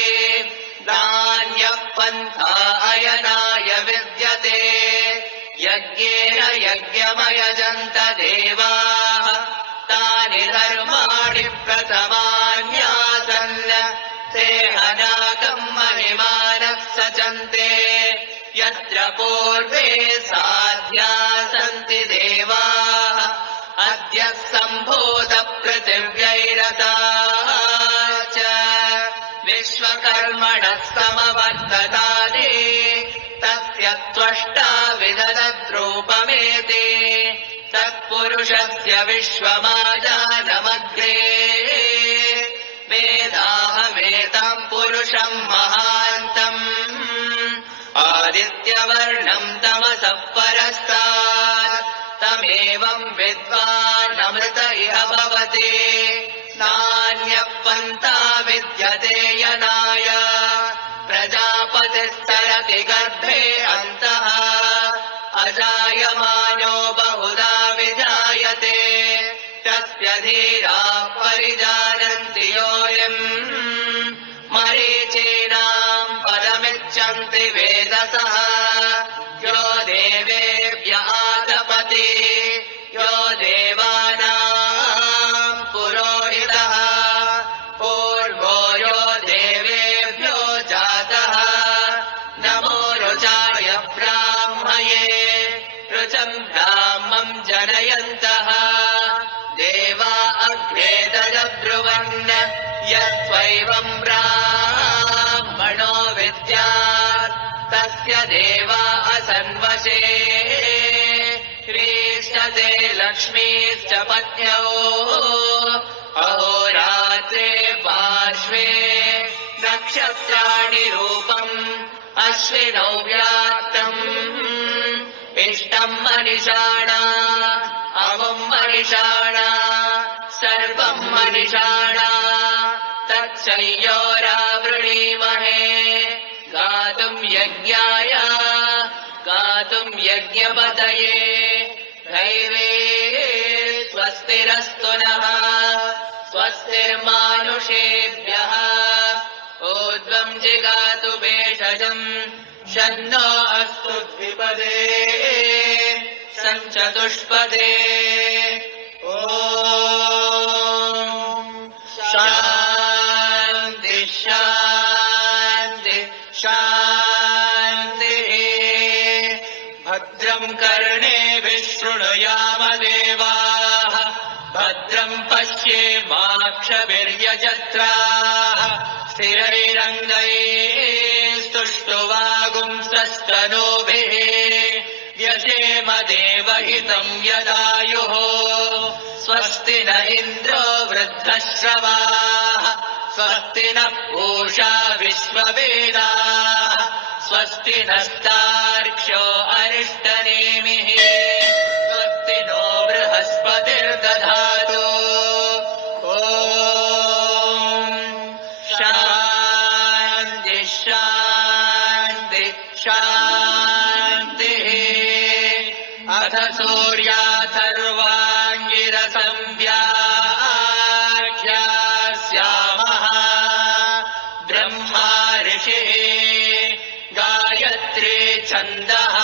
नान्यः पन्था अयनाय विद्यते यज्ञेन यज्ञमयजन्त देवाः तानि धर्माणि प्रथमान्यासन् ते हनाकम् महिमानः सचन्ते यत्र पूर्वे साध्या सन्ति देवाः अद्य सम्भूतपृथिव्यैरताः च विश्वकर्मणः समवर्ततानि तस्य त्वष्टा विदधद्रूपमेति तत्पुरुषस्य विश्वमाजानमग्रे वेदाहमेतम् पुरुषम् महान्तम् आदित्यवर्णम् तमसः परस्तात् तमेवम् विद्वान् अमृत इह भवति नान्यः पन्था विद्यते यनाय प्रजापतिस्तरति गर्भे अन्तः अजायमानो बहुधा विजायते तस्य धीराः परिजानन्ति योऽयम् मरीचीनाम् पदमिच्छन्ति वेदसः यो देवेभ्य आतपति यो देवानाम् पुरोहितः पूर्वो यो देवेभ्यो जातः नमो रुचाय ब्राह्मये रुचम् ब्राह्मम् जनयन्तः देवा अग्रे तदब्रुवन् यस्त्वैवं ब्राह्मणो विद्यात् तस्य देवा असन्वशे ह्रीश्च ते लक्ष्मीश्च पत्न्यौ अहोरात्रे पार्श्वे नक्षत्राणि रूपम् अश्विनौ व्यात्तम् इष्टम् मनिषाणा अमुम् मनिषाणा सर्वम् मनिषाणा तत्संयोरावृणीमहे गातुम् यज्ञाय गातुम् यज्ञपतये दैवे स्वस्तिरस्तु नः स्वस्तिर्मानुषेभ्यः ऊर्ध्वम् जिगातु भेषजम् शन्नो अस्तु द्विपदे सञ्चतुष्पदे ॐ शान्ति शान्ति शान्तिः भद्रम् कर्णेभिः शृणुयाम देवाः भद्रम् पश्येमाक्षभिर्यजत्राः स्थिरैरङ्गैस्तुष्टुवागुंसस्तनूभिः व्यशेम देवहितम् यदायुः स्वस्ति न इन्द्रो वृद्धश्रवाः स्वस्ति नः पूषा विश्ववेदाः स्वस्ति नस्तार्क्ष्यो अरिष्टनेमिः स्वस्ति नो बृहस्पतिर्दधातु ॐ शान्ति शान्ति शान्तिः अथ सूर्याथर्वाङ्गिरसंव्याख्यास्यामः ब्रह्मा ऋषिः गायत्री छन्दः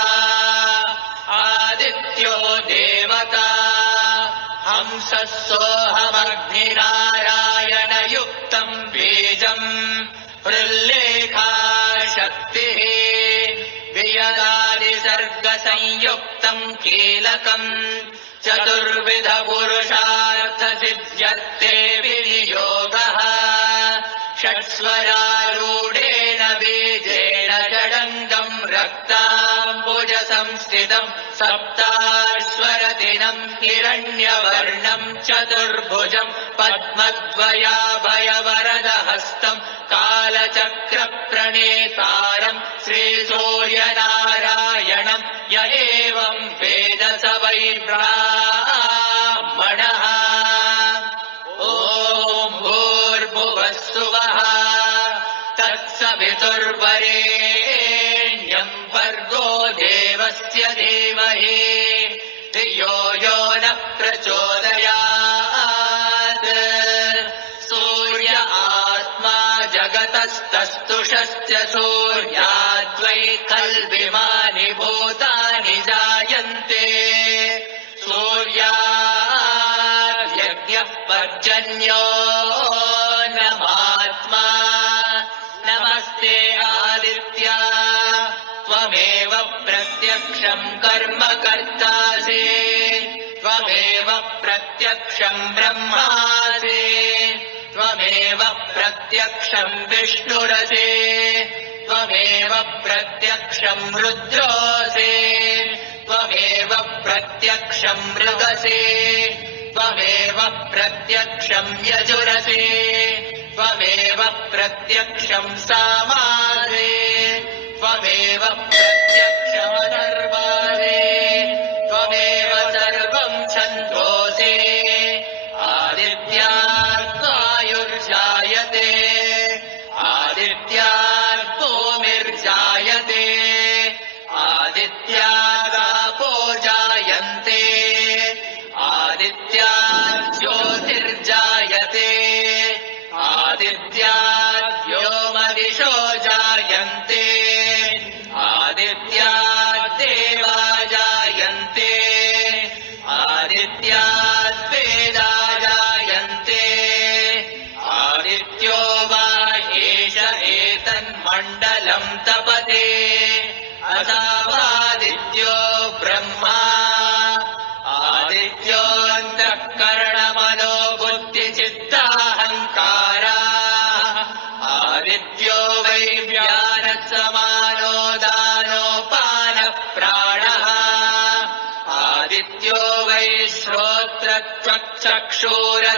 आदित्यो देवता हंसः सोऽहमग्निनारायणयुक्तम् बीजम् हृल्लेखा शक्तिः वियदादिसर्गसंयुक्तम् कीलकम् चतुर्विधपुरुषार्थसिद्ध्यर्थे विनियोगः षट्स्वरारूढेन बीजेन षडङ्गम् रक्ताम्बुजसंस्थितम् सप्ताश्वरतिनम् हिरण्यवर्णम् चतुर्भुजम् पद्मद्वयाभयवरदहस्तम् कालचक्रप्रणेतारम् श्रीसूर्यनारायणम् य एवम् वेद स वै ब्राह्मणः ॐ भूर्भुवः सुवः तत्सवितुर्वरेण्यम् भर्गो देवस्य धीमहि धियो यो न प्रचोदयात् सूर्य आत्मा जगतस्तस्तुषस्य सूर्याद्वै खल्विमानि भूतानि जायन्ते सूर्याद्यज्ञः पर्जन्यो नमात्मा नमस्ते आदित्या त्वमेव प्रत्यक्षम् कर्म कर्तासि त्वमेव प्रत्यक्षम् ब्रह्मासि त्वमेव प्रत्यक्षम् विष्णुरसि त्वमेव प्रत्यक्षम् रुद्रोऽसि त्वमेव प्रत्यक्षम् मृगसि त्वमेव प्रत्यक्षम् यजुरसि त्वमेव प्रत्यक्षम् सामासि त्वमेव प्रत्यक्षमथर्वासि त्वमेव सर्वम् छन्दोसि आदित्यार्कायुर्जायते आदित्यार्कोमिर्जायते आदित्यागापो जायन्ते आदित्याज्योतिर्जायते आदित्याद्योमदिशो जायन्ते आदित्याद्देवाश्च चक्षुरसनघ्राणाः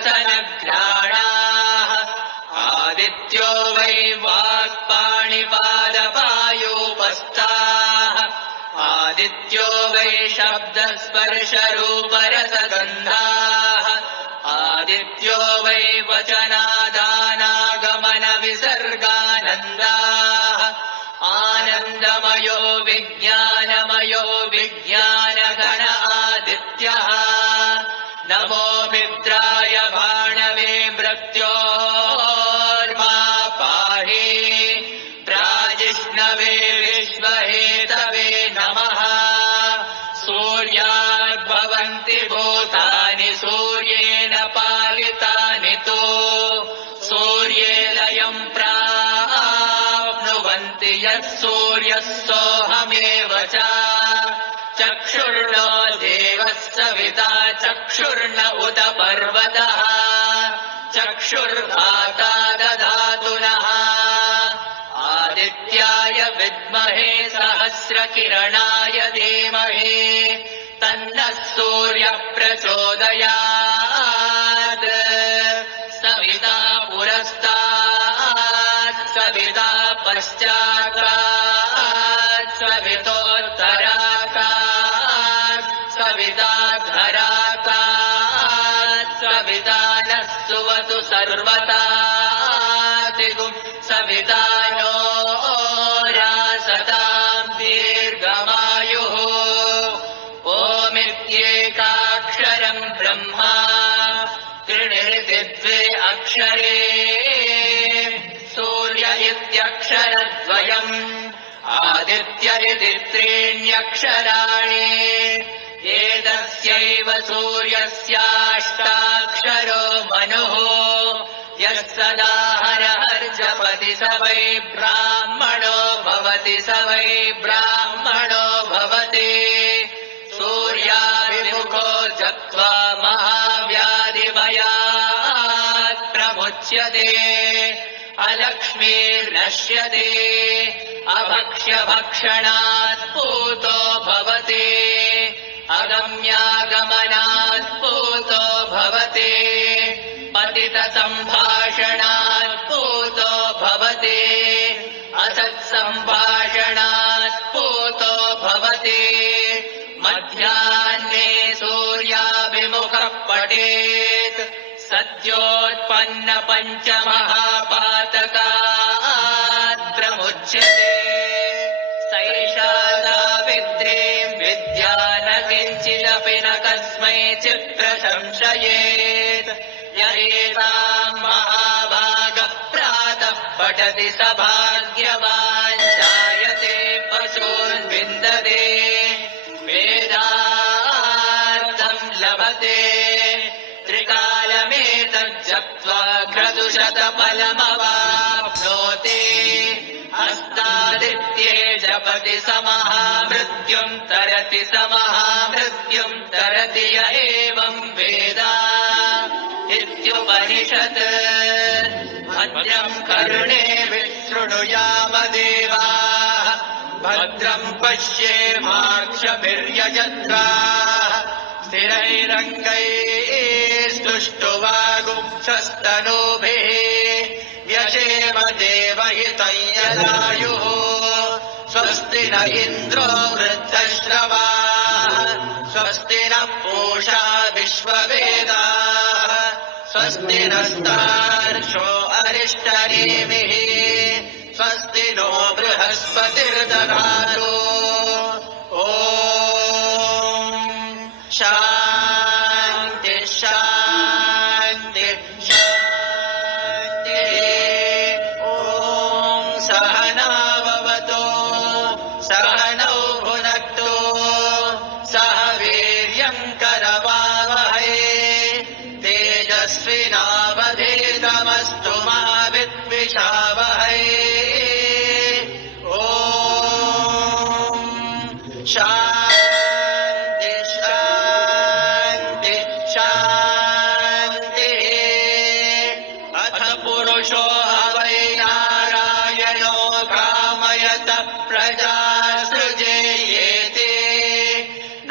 आदित्यो वै वाक्पाणिपादपायोपस्थाः आदित्यो वै शब्दस्पर्शरूपरसगन्धाः आदित्यो वै वचनादानागमनविसर्गानन्दाः आनन्दमयो विज्ञानमयो विज्ञानगण आदित्यः नमो मित्राय भाणवे मृत्योर्मा पाहि प्राजिष्णवे विश्वहेतवे नमः सूर्याद्भवन्ति भूतानि सूर्येण पालितानि तु सूर्ये लयम् प्राप्नुवन्ति यत् सूर्यः सोऽहमेव च चक्षुर्नो देवः सविता चक्षुर्न उत पर्वतः चक्षुर्धाता दधातु नः आदित्याय विद्महे सहस्रकिरणाय धीमहि तन्नः सूर्यः प्रचोदयात् सविता पुरस्तात् सविता पश्चात् सवितोत्तरात् सविताधरात् सविता नः सुवतु सर्वतातिगुं सविता नो रासताम् दीर्घमायुः ओमित्येकाक्षरम् ब्रह्मा त्रिणिरिति द्वे अक्षरे सूर्य इत्यक्षरद्वयम् आदित्य इति त्रीण्यक्षराणि एतस्यैव सूर्यस्याष्टाक्षरो मनुः यः सदा हरहर्जपति स वै ब्राह्मणो भवति स वै ब्राह्मणो भवति सूर्याभिमुखो जप्त्वा महाव्याधिभयात् प्रमुच्यते अलक्ष्मीर्नश्यते अभक्ष्यभक्षणात् पूतो भवति अगम्यागमनात् पूतो भवति पतितसम्भाषणात् पूतो भवति असत्सम्भाषणात् पूतो भवति मध्याह्ने सूर्याभिमुखः पठेत् सद्योत्पन्न पञ्चमहापातकात् प्रमुच्यते सैषा सावित्रीम् विद्या न किञ्चिदपि न कस्मैचित् प्रशंसयेत् य एताम् महाभागः प्रातः पठति स भाग्यवान् जायते पशून् विन्दते वेदार्थम् लभते त्रिकालमेतज्जप्त्वा क्रतुशतफलमवाप्नोति हस्तादित्ये जपति स महामृत्युम् तरति स महामृत्युम् तरति य एवम् वेद इत्युपनिषत् भद्रम् कर्णेभिः शृणुयाम देवाः भद्रम् पश्येमाक्षभिर्यजत्राः स्थिरैरङ्गैस्तुष्टुवागुंसस्तनूभिः व्यशेम देवहितं यदायुः स्वस्ति न इन्द्रो वृद्धश्रवाः स्वस्ति नः पूषा विश्ववेदाः स्वस्ति नस्तार्क्ष्यो अरिष्टनेमिः स्वस्ति नो बृहस्पतिर्दधातु ॐ शान्ति शान्ति शान्तिः ॐ सहना भवतु सहनौ भुनक्तु सह वीर्यम् करवावहै तेजस्विनावधीतमस्तु मा विद्विषावहै ॐ शान्ति शान्ति शान्तिः अथ पुरुषो वै नारायणो कामयतः प्रजा सृजेयेति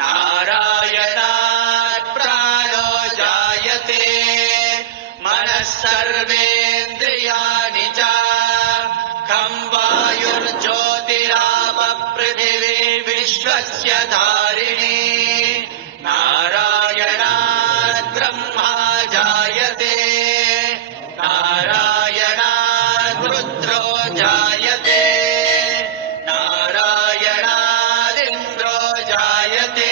नारायणात् प्राणो जायते विश्वस्य धारिणी नारायणात् ब्रह्मा जायते नारायणात् रुद्रो जायते नारायणादिन्द्रो जायते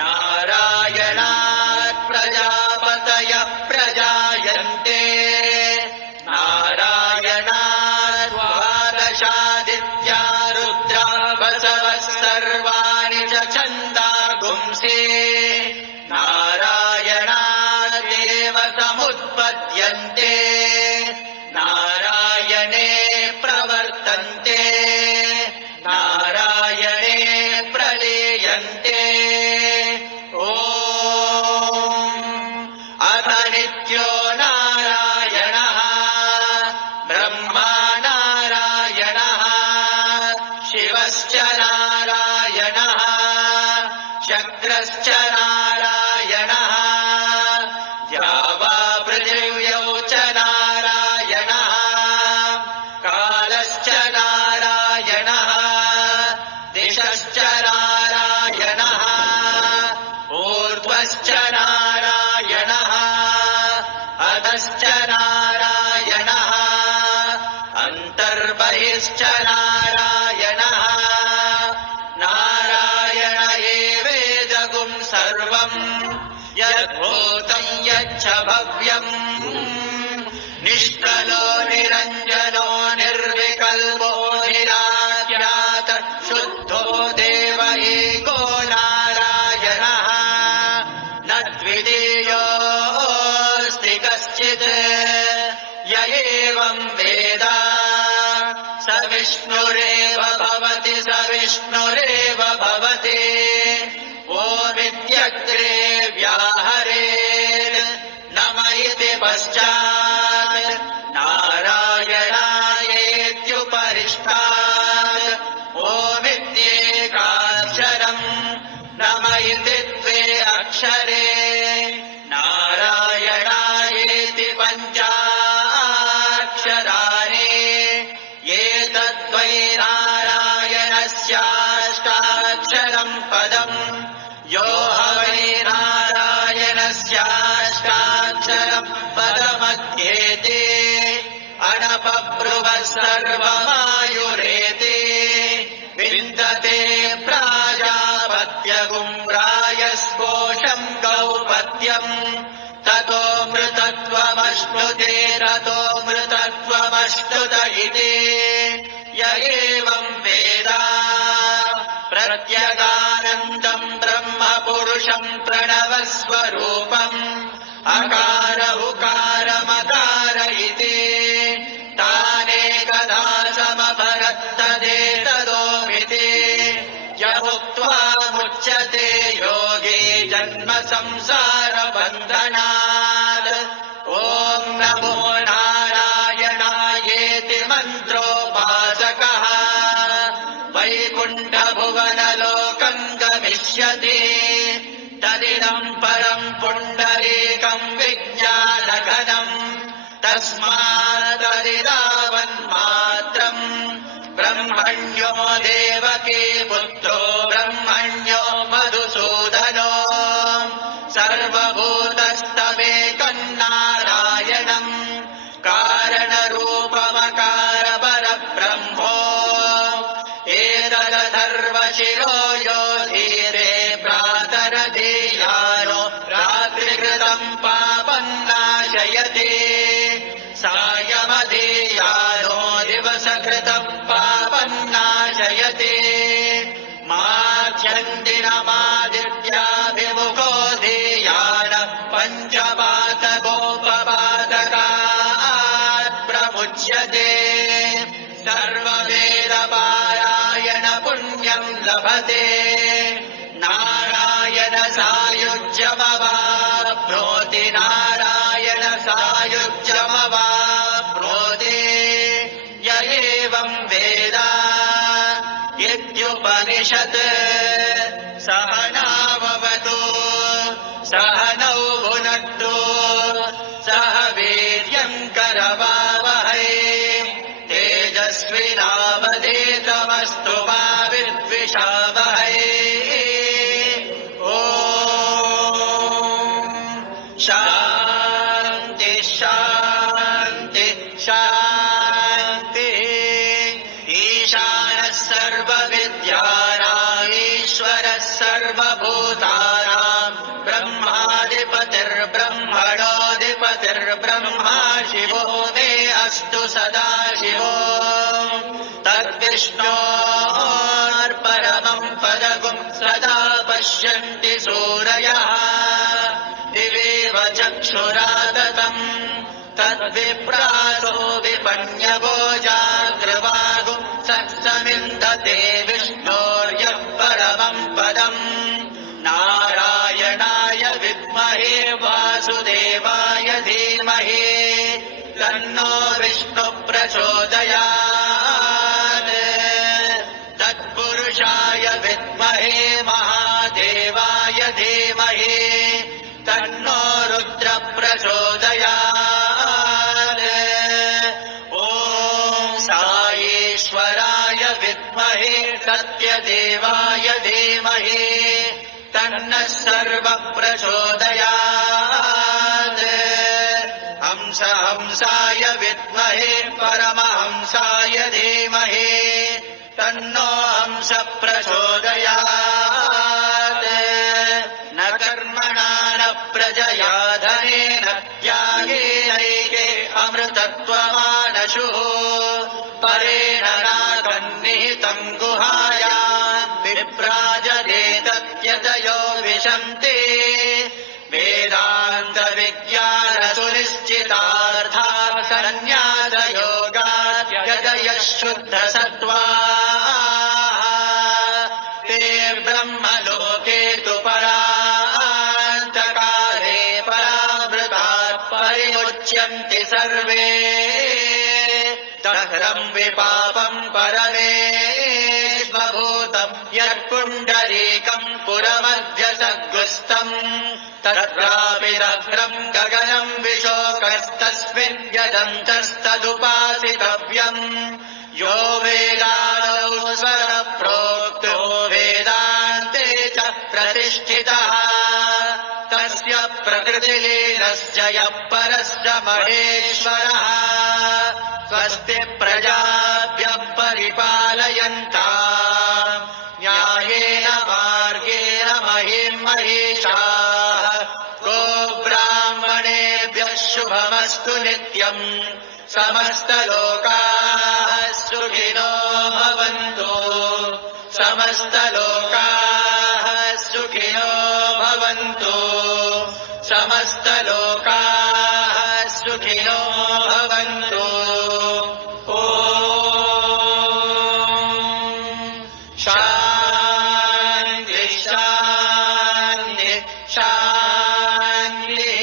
नारायणात् प्रजापतयः प्रजायन्ते नारायणात् द्वादशादित्या रुद्रा वसवः सर्वाणि च छन्दागुंसि नारायणादेव समुत्पद्यन्ते नारायणे प्रवर्तन्ते नारायणे प्रलीयन्ते ॐ अथ नित्यो नारायणः ब्रह्मा नारायणः शिवश्च नारायणः शक्रश्च नारायणः या वा पृथिव्यौ च नारायणः कालश्च नारायणः दिशश्च नारायणः ऊर्ध्वश्च नारायणः अधश्च नारायणः अन्तर्बहिश्च नारायणः नारायण एवेदगुं सर्वम् यद्भूतं यच्च भव्यम् निष्कलो निरञ्जनो निर्विकल्पो निराख्यात शुद्धो देव एको नारायणः न द्वितीयोऽस्ति कश्चित् य एवं वेद स विष्णुरेव भवति स विष्णुरेव भवति ओमित्यग्रे व्याहरेत् नम इति पश्चात् नारायणायेत्युपरिष्टात् ओमित्येकाक्षरम् नम इति द्वे अक्षरे नारायणायेति पञ्चाक्षराणि एतद्वै नारायणस्याष्टाक्षरम् पदम् यो ह वै नारायणस्याष्टाक्षरम् पदमध्येते अनपब्रुवः सर्वमायुरेति विन्दते प्राजापत्यगुं रायस्पोषम् गौपत्यम् ततो मृतत्वमश्नुते रतो मृतत्वमश्नुत इति य एवम् वेद प्रत्यगानन्दम् ब्रह्म पुरुषम् प्रणवस्वरूपम् अकार उकारमकार इति तानेकदा समभरत्तदेतदोमिति य उक्त्वा मुच्यते योगी जन्म संसारबन्धनात् ॐ नमो नारायणायेति मन्त्रोपासकः वैकुण्ठभुवनलोकम् गमिष्यति तदिदम् परम् पुण्डरीकम् विज्ञानघनम् तस्माददिदावन्मात्रम् ब्रह्मण्यो देवकी पुत्रो ब्रह्मण्यो मधुसूदनो सर्वभूतस्तमेकम् नारायणम् कारणरूपमकारपरब्रह्मो एतदथर्वशिरो यो धीरे प्रातरधीयानो रात्रिकृतम् पापम् नाशयति सायमधीयानो दिवसकृतम् पापम् नाशयति माध्यन्दिनमादित्याभिमुखो धीयान पञ्चपातकोपपादकात् प्रमुच्यते सर्ववेदपारायण पुण्यम् लभते नारायण सायुज्यमवाप्नोति नारायण सायुज्यमवाप्नोति य एवम् वेद इत्युपनिषत् सहनाववतु सहनौ भुनक्तु सह वीर्यम् करवावहै तेजस्विनावधीतमस्तु मा विद्विषावहै। सदाशिवो तद्विष्णोर्परमं पदगुं सदा पश्यन्ति सूरयः दिवेव चक्षुरादतम् तद्विप्रासो विपण्यवो जाग्रवागुं सत्समिन्दते विष्णोर्यः परमं पदम् नारायणाय विद्महे वासुदेवाय धीमहि तन्नो विष्णु प्रचोदयात् तत्पुरुषाय विद्महे महादेवाय धीमहि तन्नो रुद्र प्रचोदयात् ॐ साईश्वराय विद्महे सत्यदेवाय धीमहि तन्नः सर्वः प्रचोदयात् हंसाय विद्महे परमहंसाय धीमहि तन्नो हंस प्रचोदयात् न कर्मणा न प्रजया धनेन त्यागेनैके अमृतत्वमानशुः परेण नाकन्निहितम् गुहायाम् विप्राजदेतत्यतयो विशन्ति वेदान्तविज्ञानसुनिश्चितार्था सन्न्यासयोगाद्यतयः शुद्धसत्त्वाः ते ब्रह्मलोके तु परान्तकाले परावृतात् परिमुच्यन्ति सर्वे दह्रम् विपापम् परमेष्वभूतम् यत्पुण्डरीकम् पुरमध्यसद्गुस्तम् तत्रापि दह्रम् गगनम् विशोकस्तस्मिन् यदन्तस्तदुपासितव्यम् यो वेदादौ स्वरः प्रोक्तो वेदान्ते च प्रतिष्ठितः तस्य प्रकृतिलीनश्च यः परश्च महेश्वरः स्वस्ति प्रजाभ्यः परिपालयन्ताम् न्यायेन मार्गेण महीं महिषाः गोब्राह्मणेभ्यः शुभमस्तु नित्यम् समस्तलोकाः सुखिनो भवन्तु समस्तलोकाः सुखिनो भवन्तु समस्तलोकाः सुखिनो भवन्तु ॐ शान्ति शान्ति शान्तिः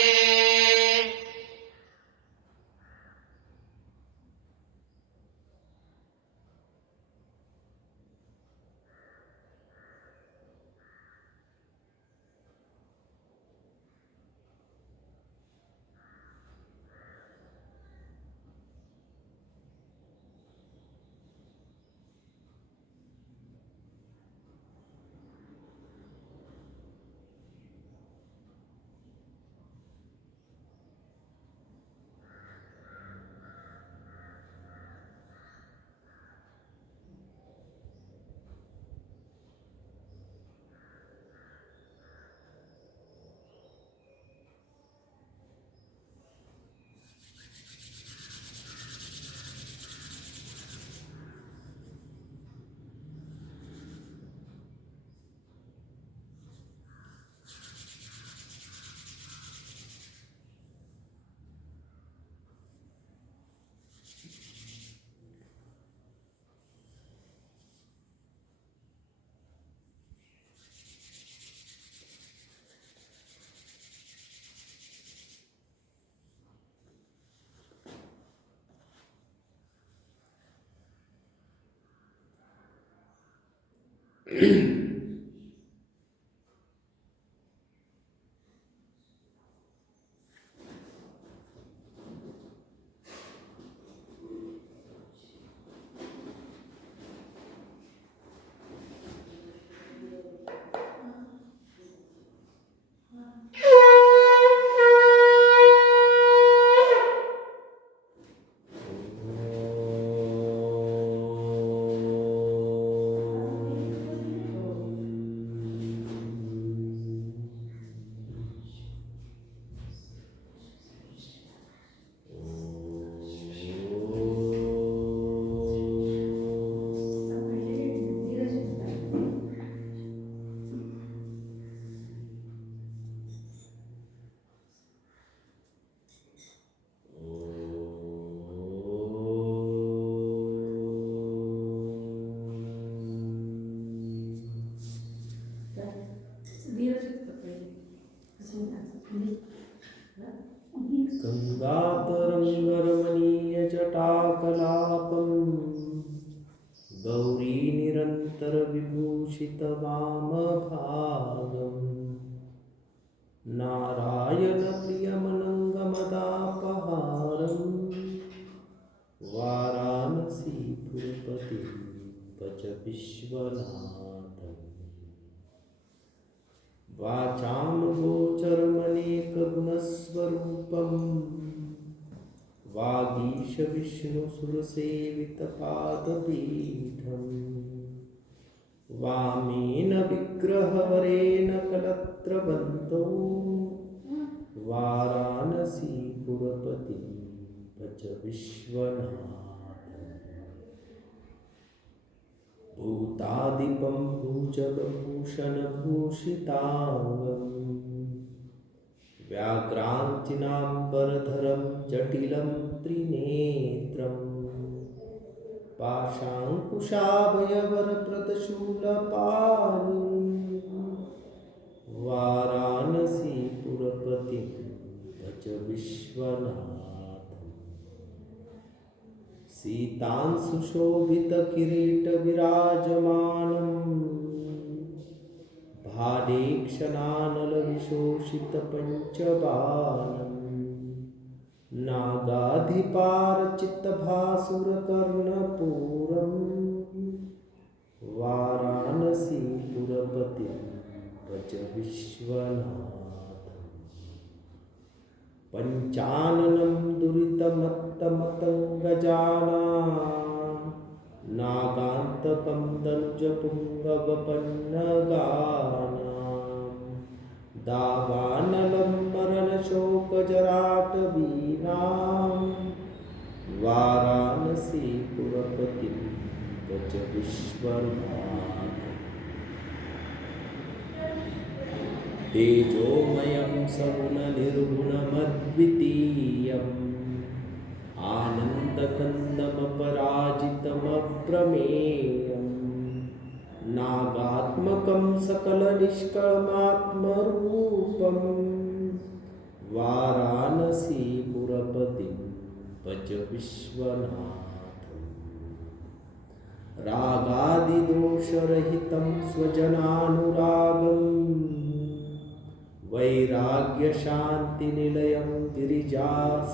भूषितवामभागम् नारायणप्रियमनङ्गमदापहारम् वाराणसीपुरपतिं भज विश्वनाथम् वाचां गोचरमनेकगुणस्वरूपम् वागीशविष्णुसुरसेवितपादपीठम् वामेन विग्रहवरेण कलत्रबन्धो वाराणसीपुरपतिं भज विश्वनाथम् भूतादिपं भुजगभूषणभूषिताङ्गम् व्याघ्रान्तिनाम्बरधरं जटिलं त्रिनेत्रम् पाशाङ्कुशाभयवरप्रदशूलपाणिं वाराणसीपुरपतिं भज विश्वनाथम् सीतांशुशोभितकिरीटविराजमानम् भालेक्षणानलविशोषितपञ्चबाणम् नागाधिपारचित्तभासुरकर्णपूरम् वाराणसीपुरपतिं भज विश्वनाथम् पञ्चाननं दुरितमत्तमतङ्गजानां नागान्तकं दनुजपुङ्गवपन्नगानां दावानलं मरणशोकजराटवीनां वाराणसीपुरपतिं भज विश्वनाथम् तेजोमयं सगुणनिर्गुणमद्वितीयम् आनन्दकन्दमपराजितमप्रमेयम् नागात्मकं सकलनिष्कळमात्मरूपं वाराणसीपुरपतिं भज विश्वनाथम् रागादिदोषरहितं स्वजनानुरागम् वैराग्यशान्तिनिलयं गिरिजासहायम्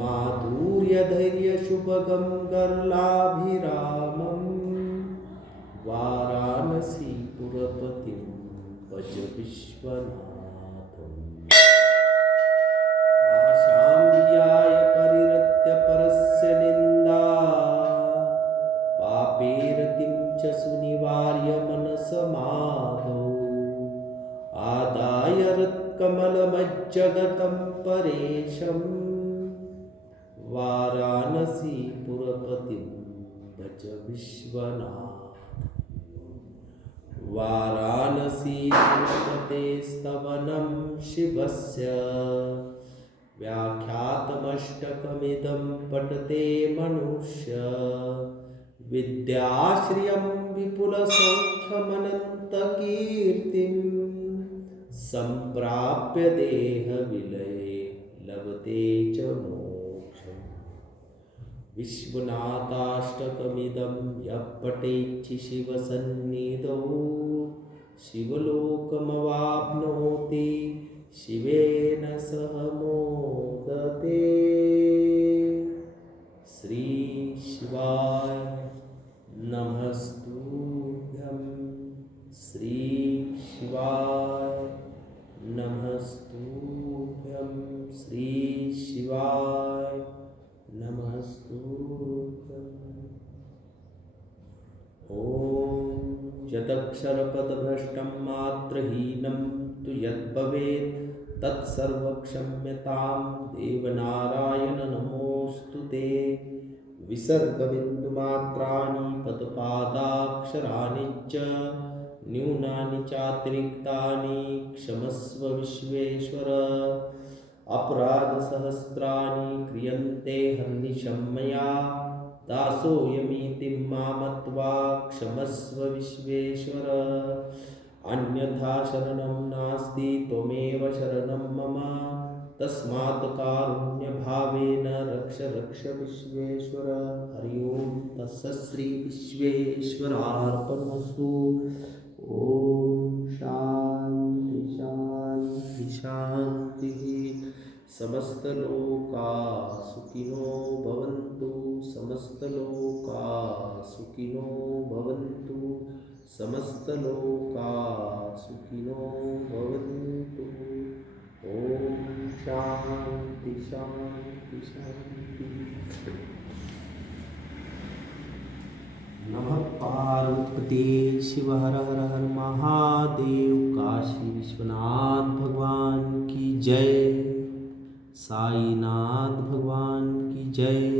माधुर्यधैर्यशुभगं गर्लाभिरामं वाराणसीपुरपतिं भज विश्वनाथम् आशां विहाय परिरत्य परस्य निन्दा पापेरतिं च सुनिवार्य मनसमाधौ आदाय हृत्कमलमज्जगतं परेशम् वाराणसीपुरपतिं भज विश्वनाथम् वाराणसीपुरपतेस्तवनं शिवस्य व्याख्यातमष्टकमिदं पठते मनुष्य विद्याश्रियं विपुलसौख्यमनन्तकीर्तिं सम्प्राप्य देहविलये लभते च मोक्षम् विश्वनाथाष्टकमिदं यः पठेच्छि शिवसन्निधौ शिवलोकमवाप्नोति शिवेन सह मोदते। श्री शिवाय नमस्तुभ्यं। श्री शिवाय नमस्तुभ्यं। श्री शिवाय नमस्तुभ्यम्। ॐ यदक्षरपदभ्रष्टं मात्रहीनं तु यद्भवेत् तत्सर्वक्षम्यतां देवनारायण नमोऽस्तु ते। विसर्गबिन्दुमात्राणि पदपादाक्षराणि च न्यूनानि चातिरिक्तानि क्षमस्व विश्वेश्वर। अपराधसहस्राणि क्रियन्ते हर्निशं मया दासोऽयमिति मामत्वा क्षमस्व विश्वेश्वर। अन्यथा शरणं नास्ति त्वमेव शरणं मम तस्मात् कारुण्यभावेन रक्ष रक्ष विश्वेश्वर। हरि ओम तत्सत् श्री विश्वेश्वरार्पणमस्तु। ओम शांति शांति शांति। समस्त लोका सुखिनो भवन्तु, समस्त लोका सुखिनो भवन्तु, समस्त लोका सुखिनो भवन्तु। ओम शांति शांति शांति। नमः पार्वती शिव हर हर हर महादेव। काशी विश्वनाथ भगवान की जय, साईनाथ भगवान की जय।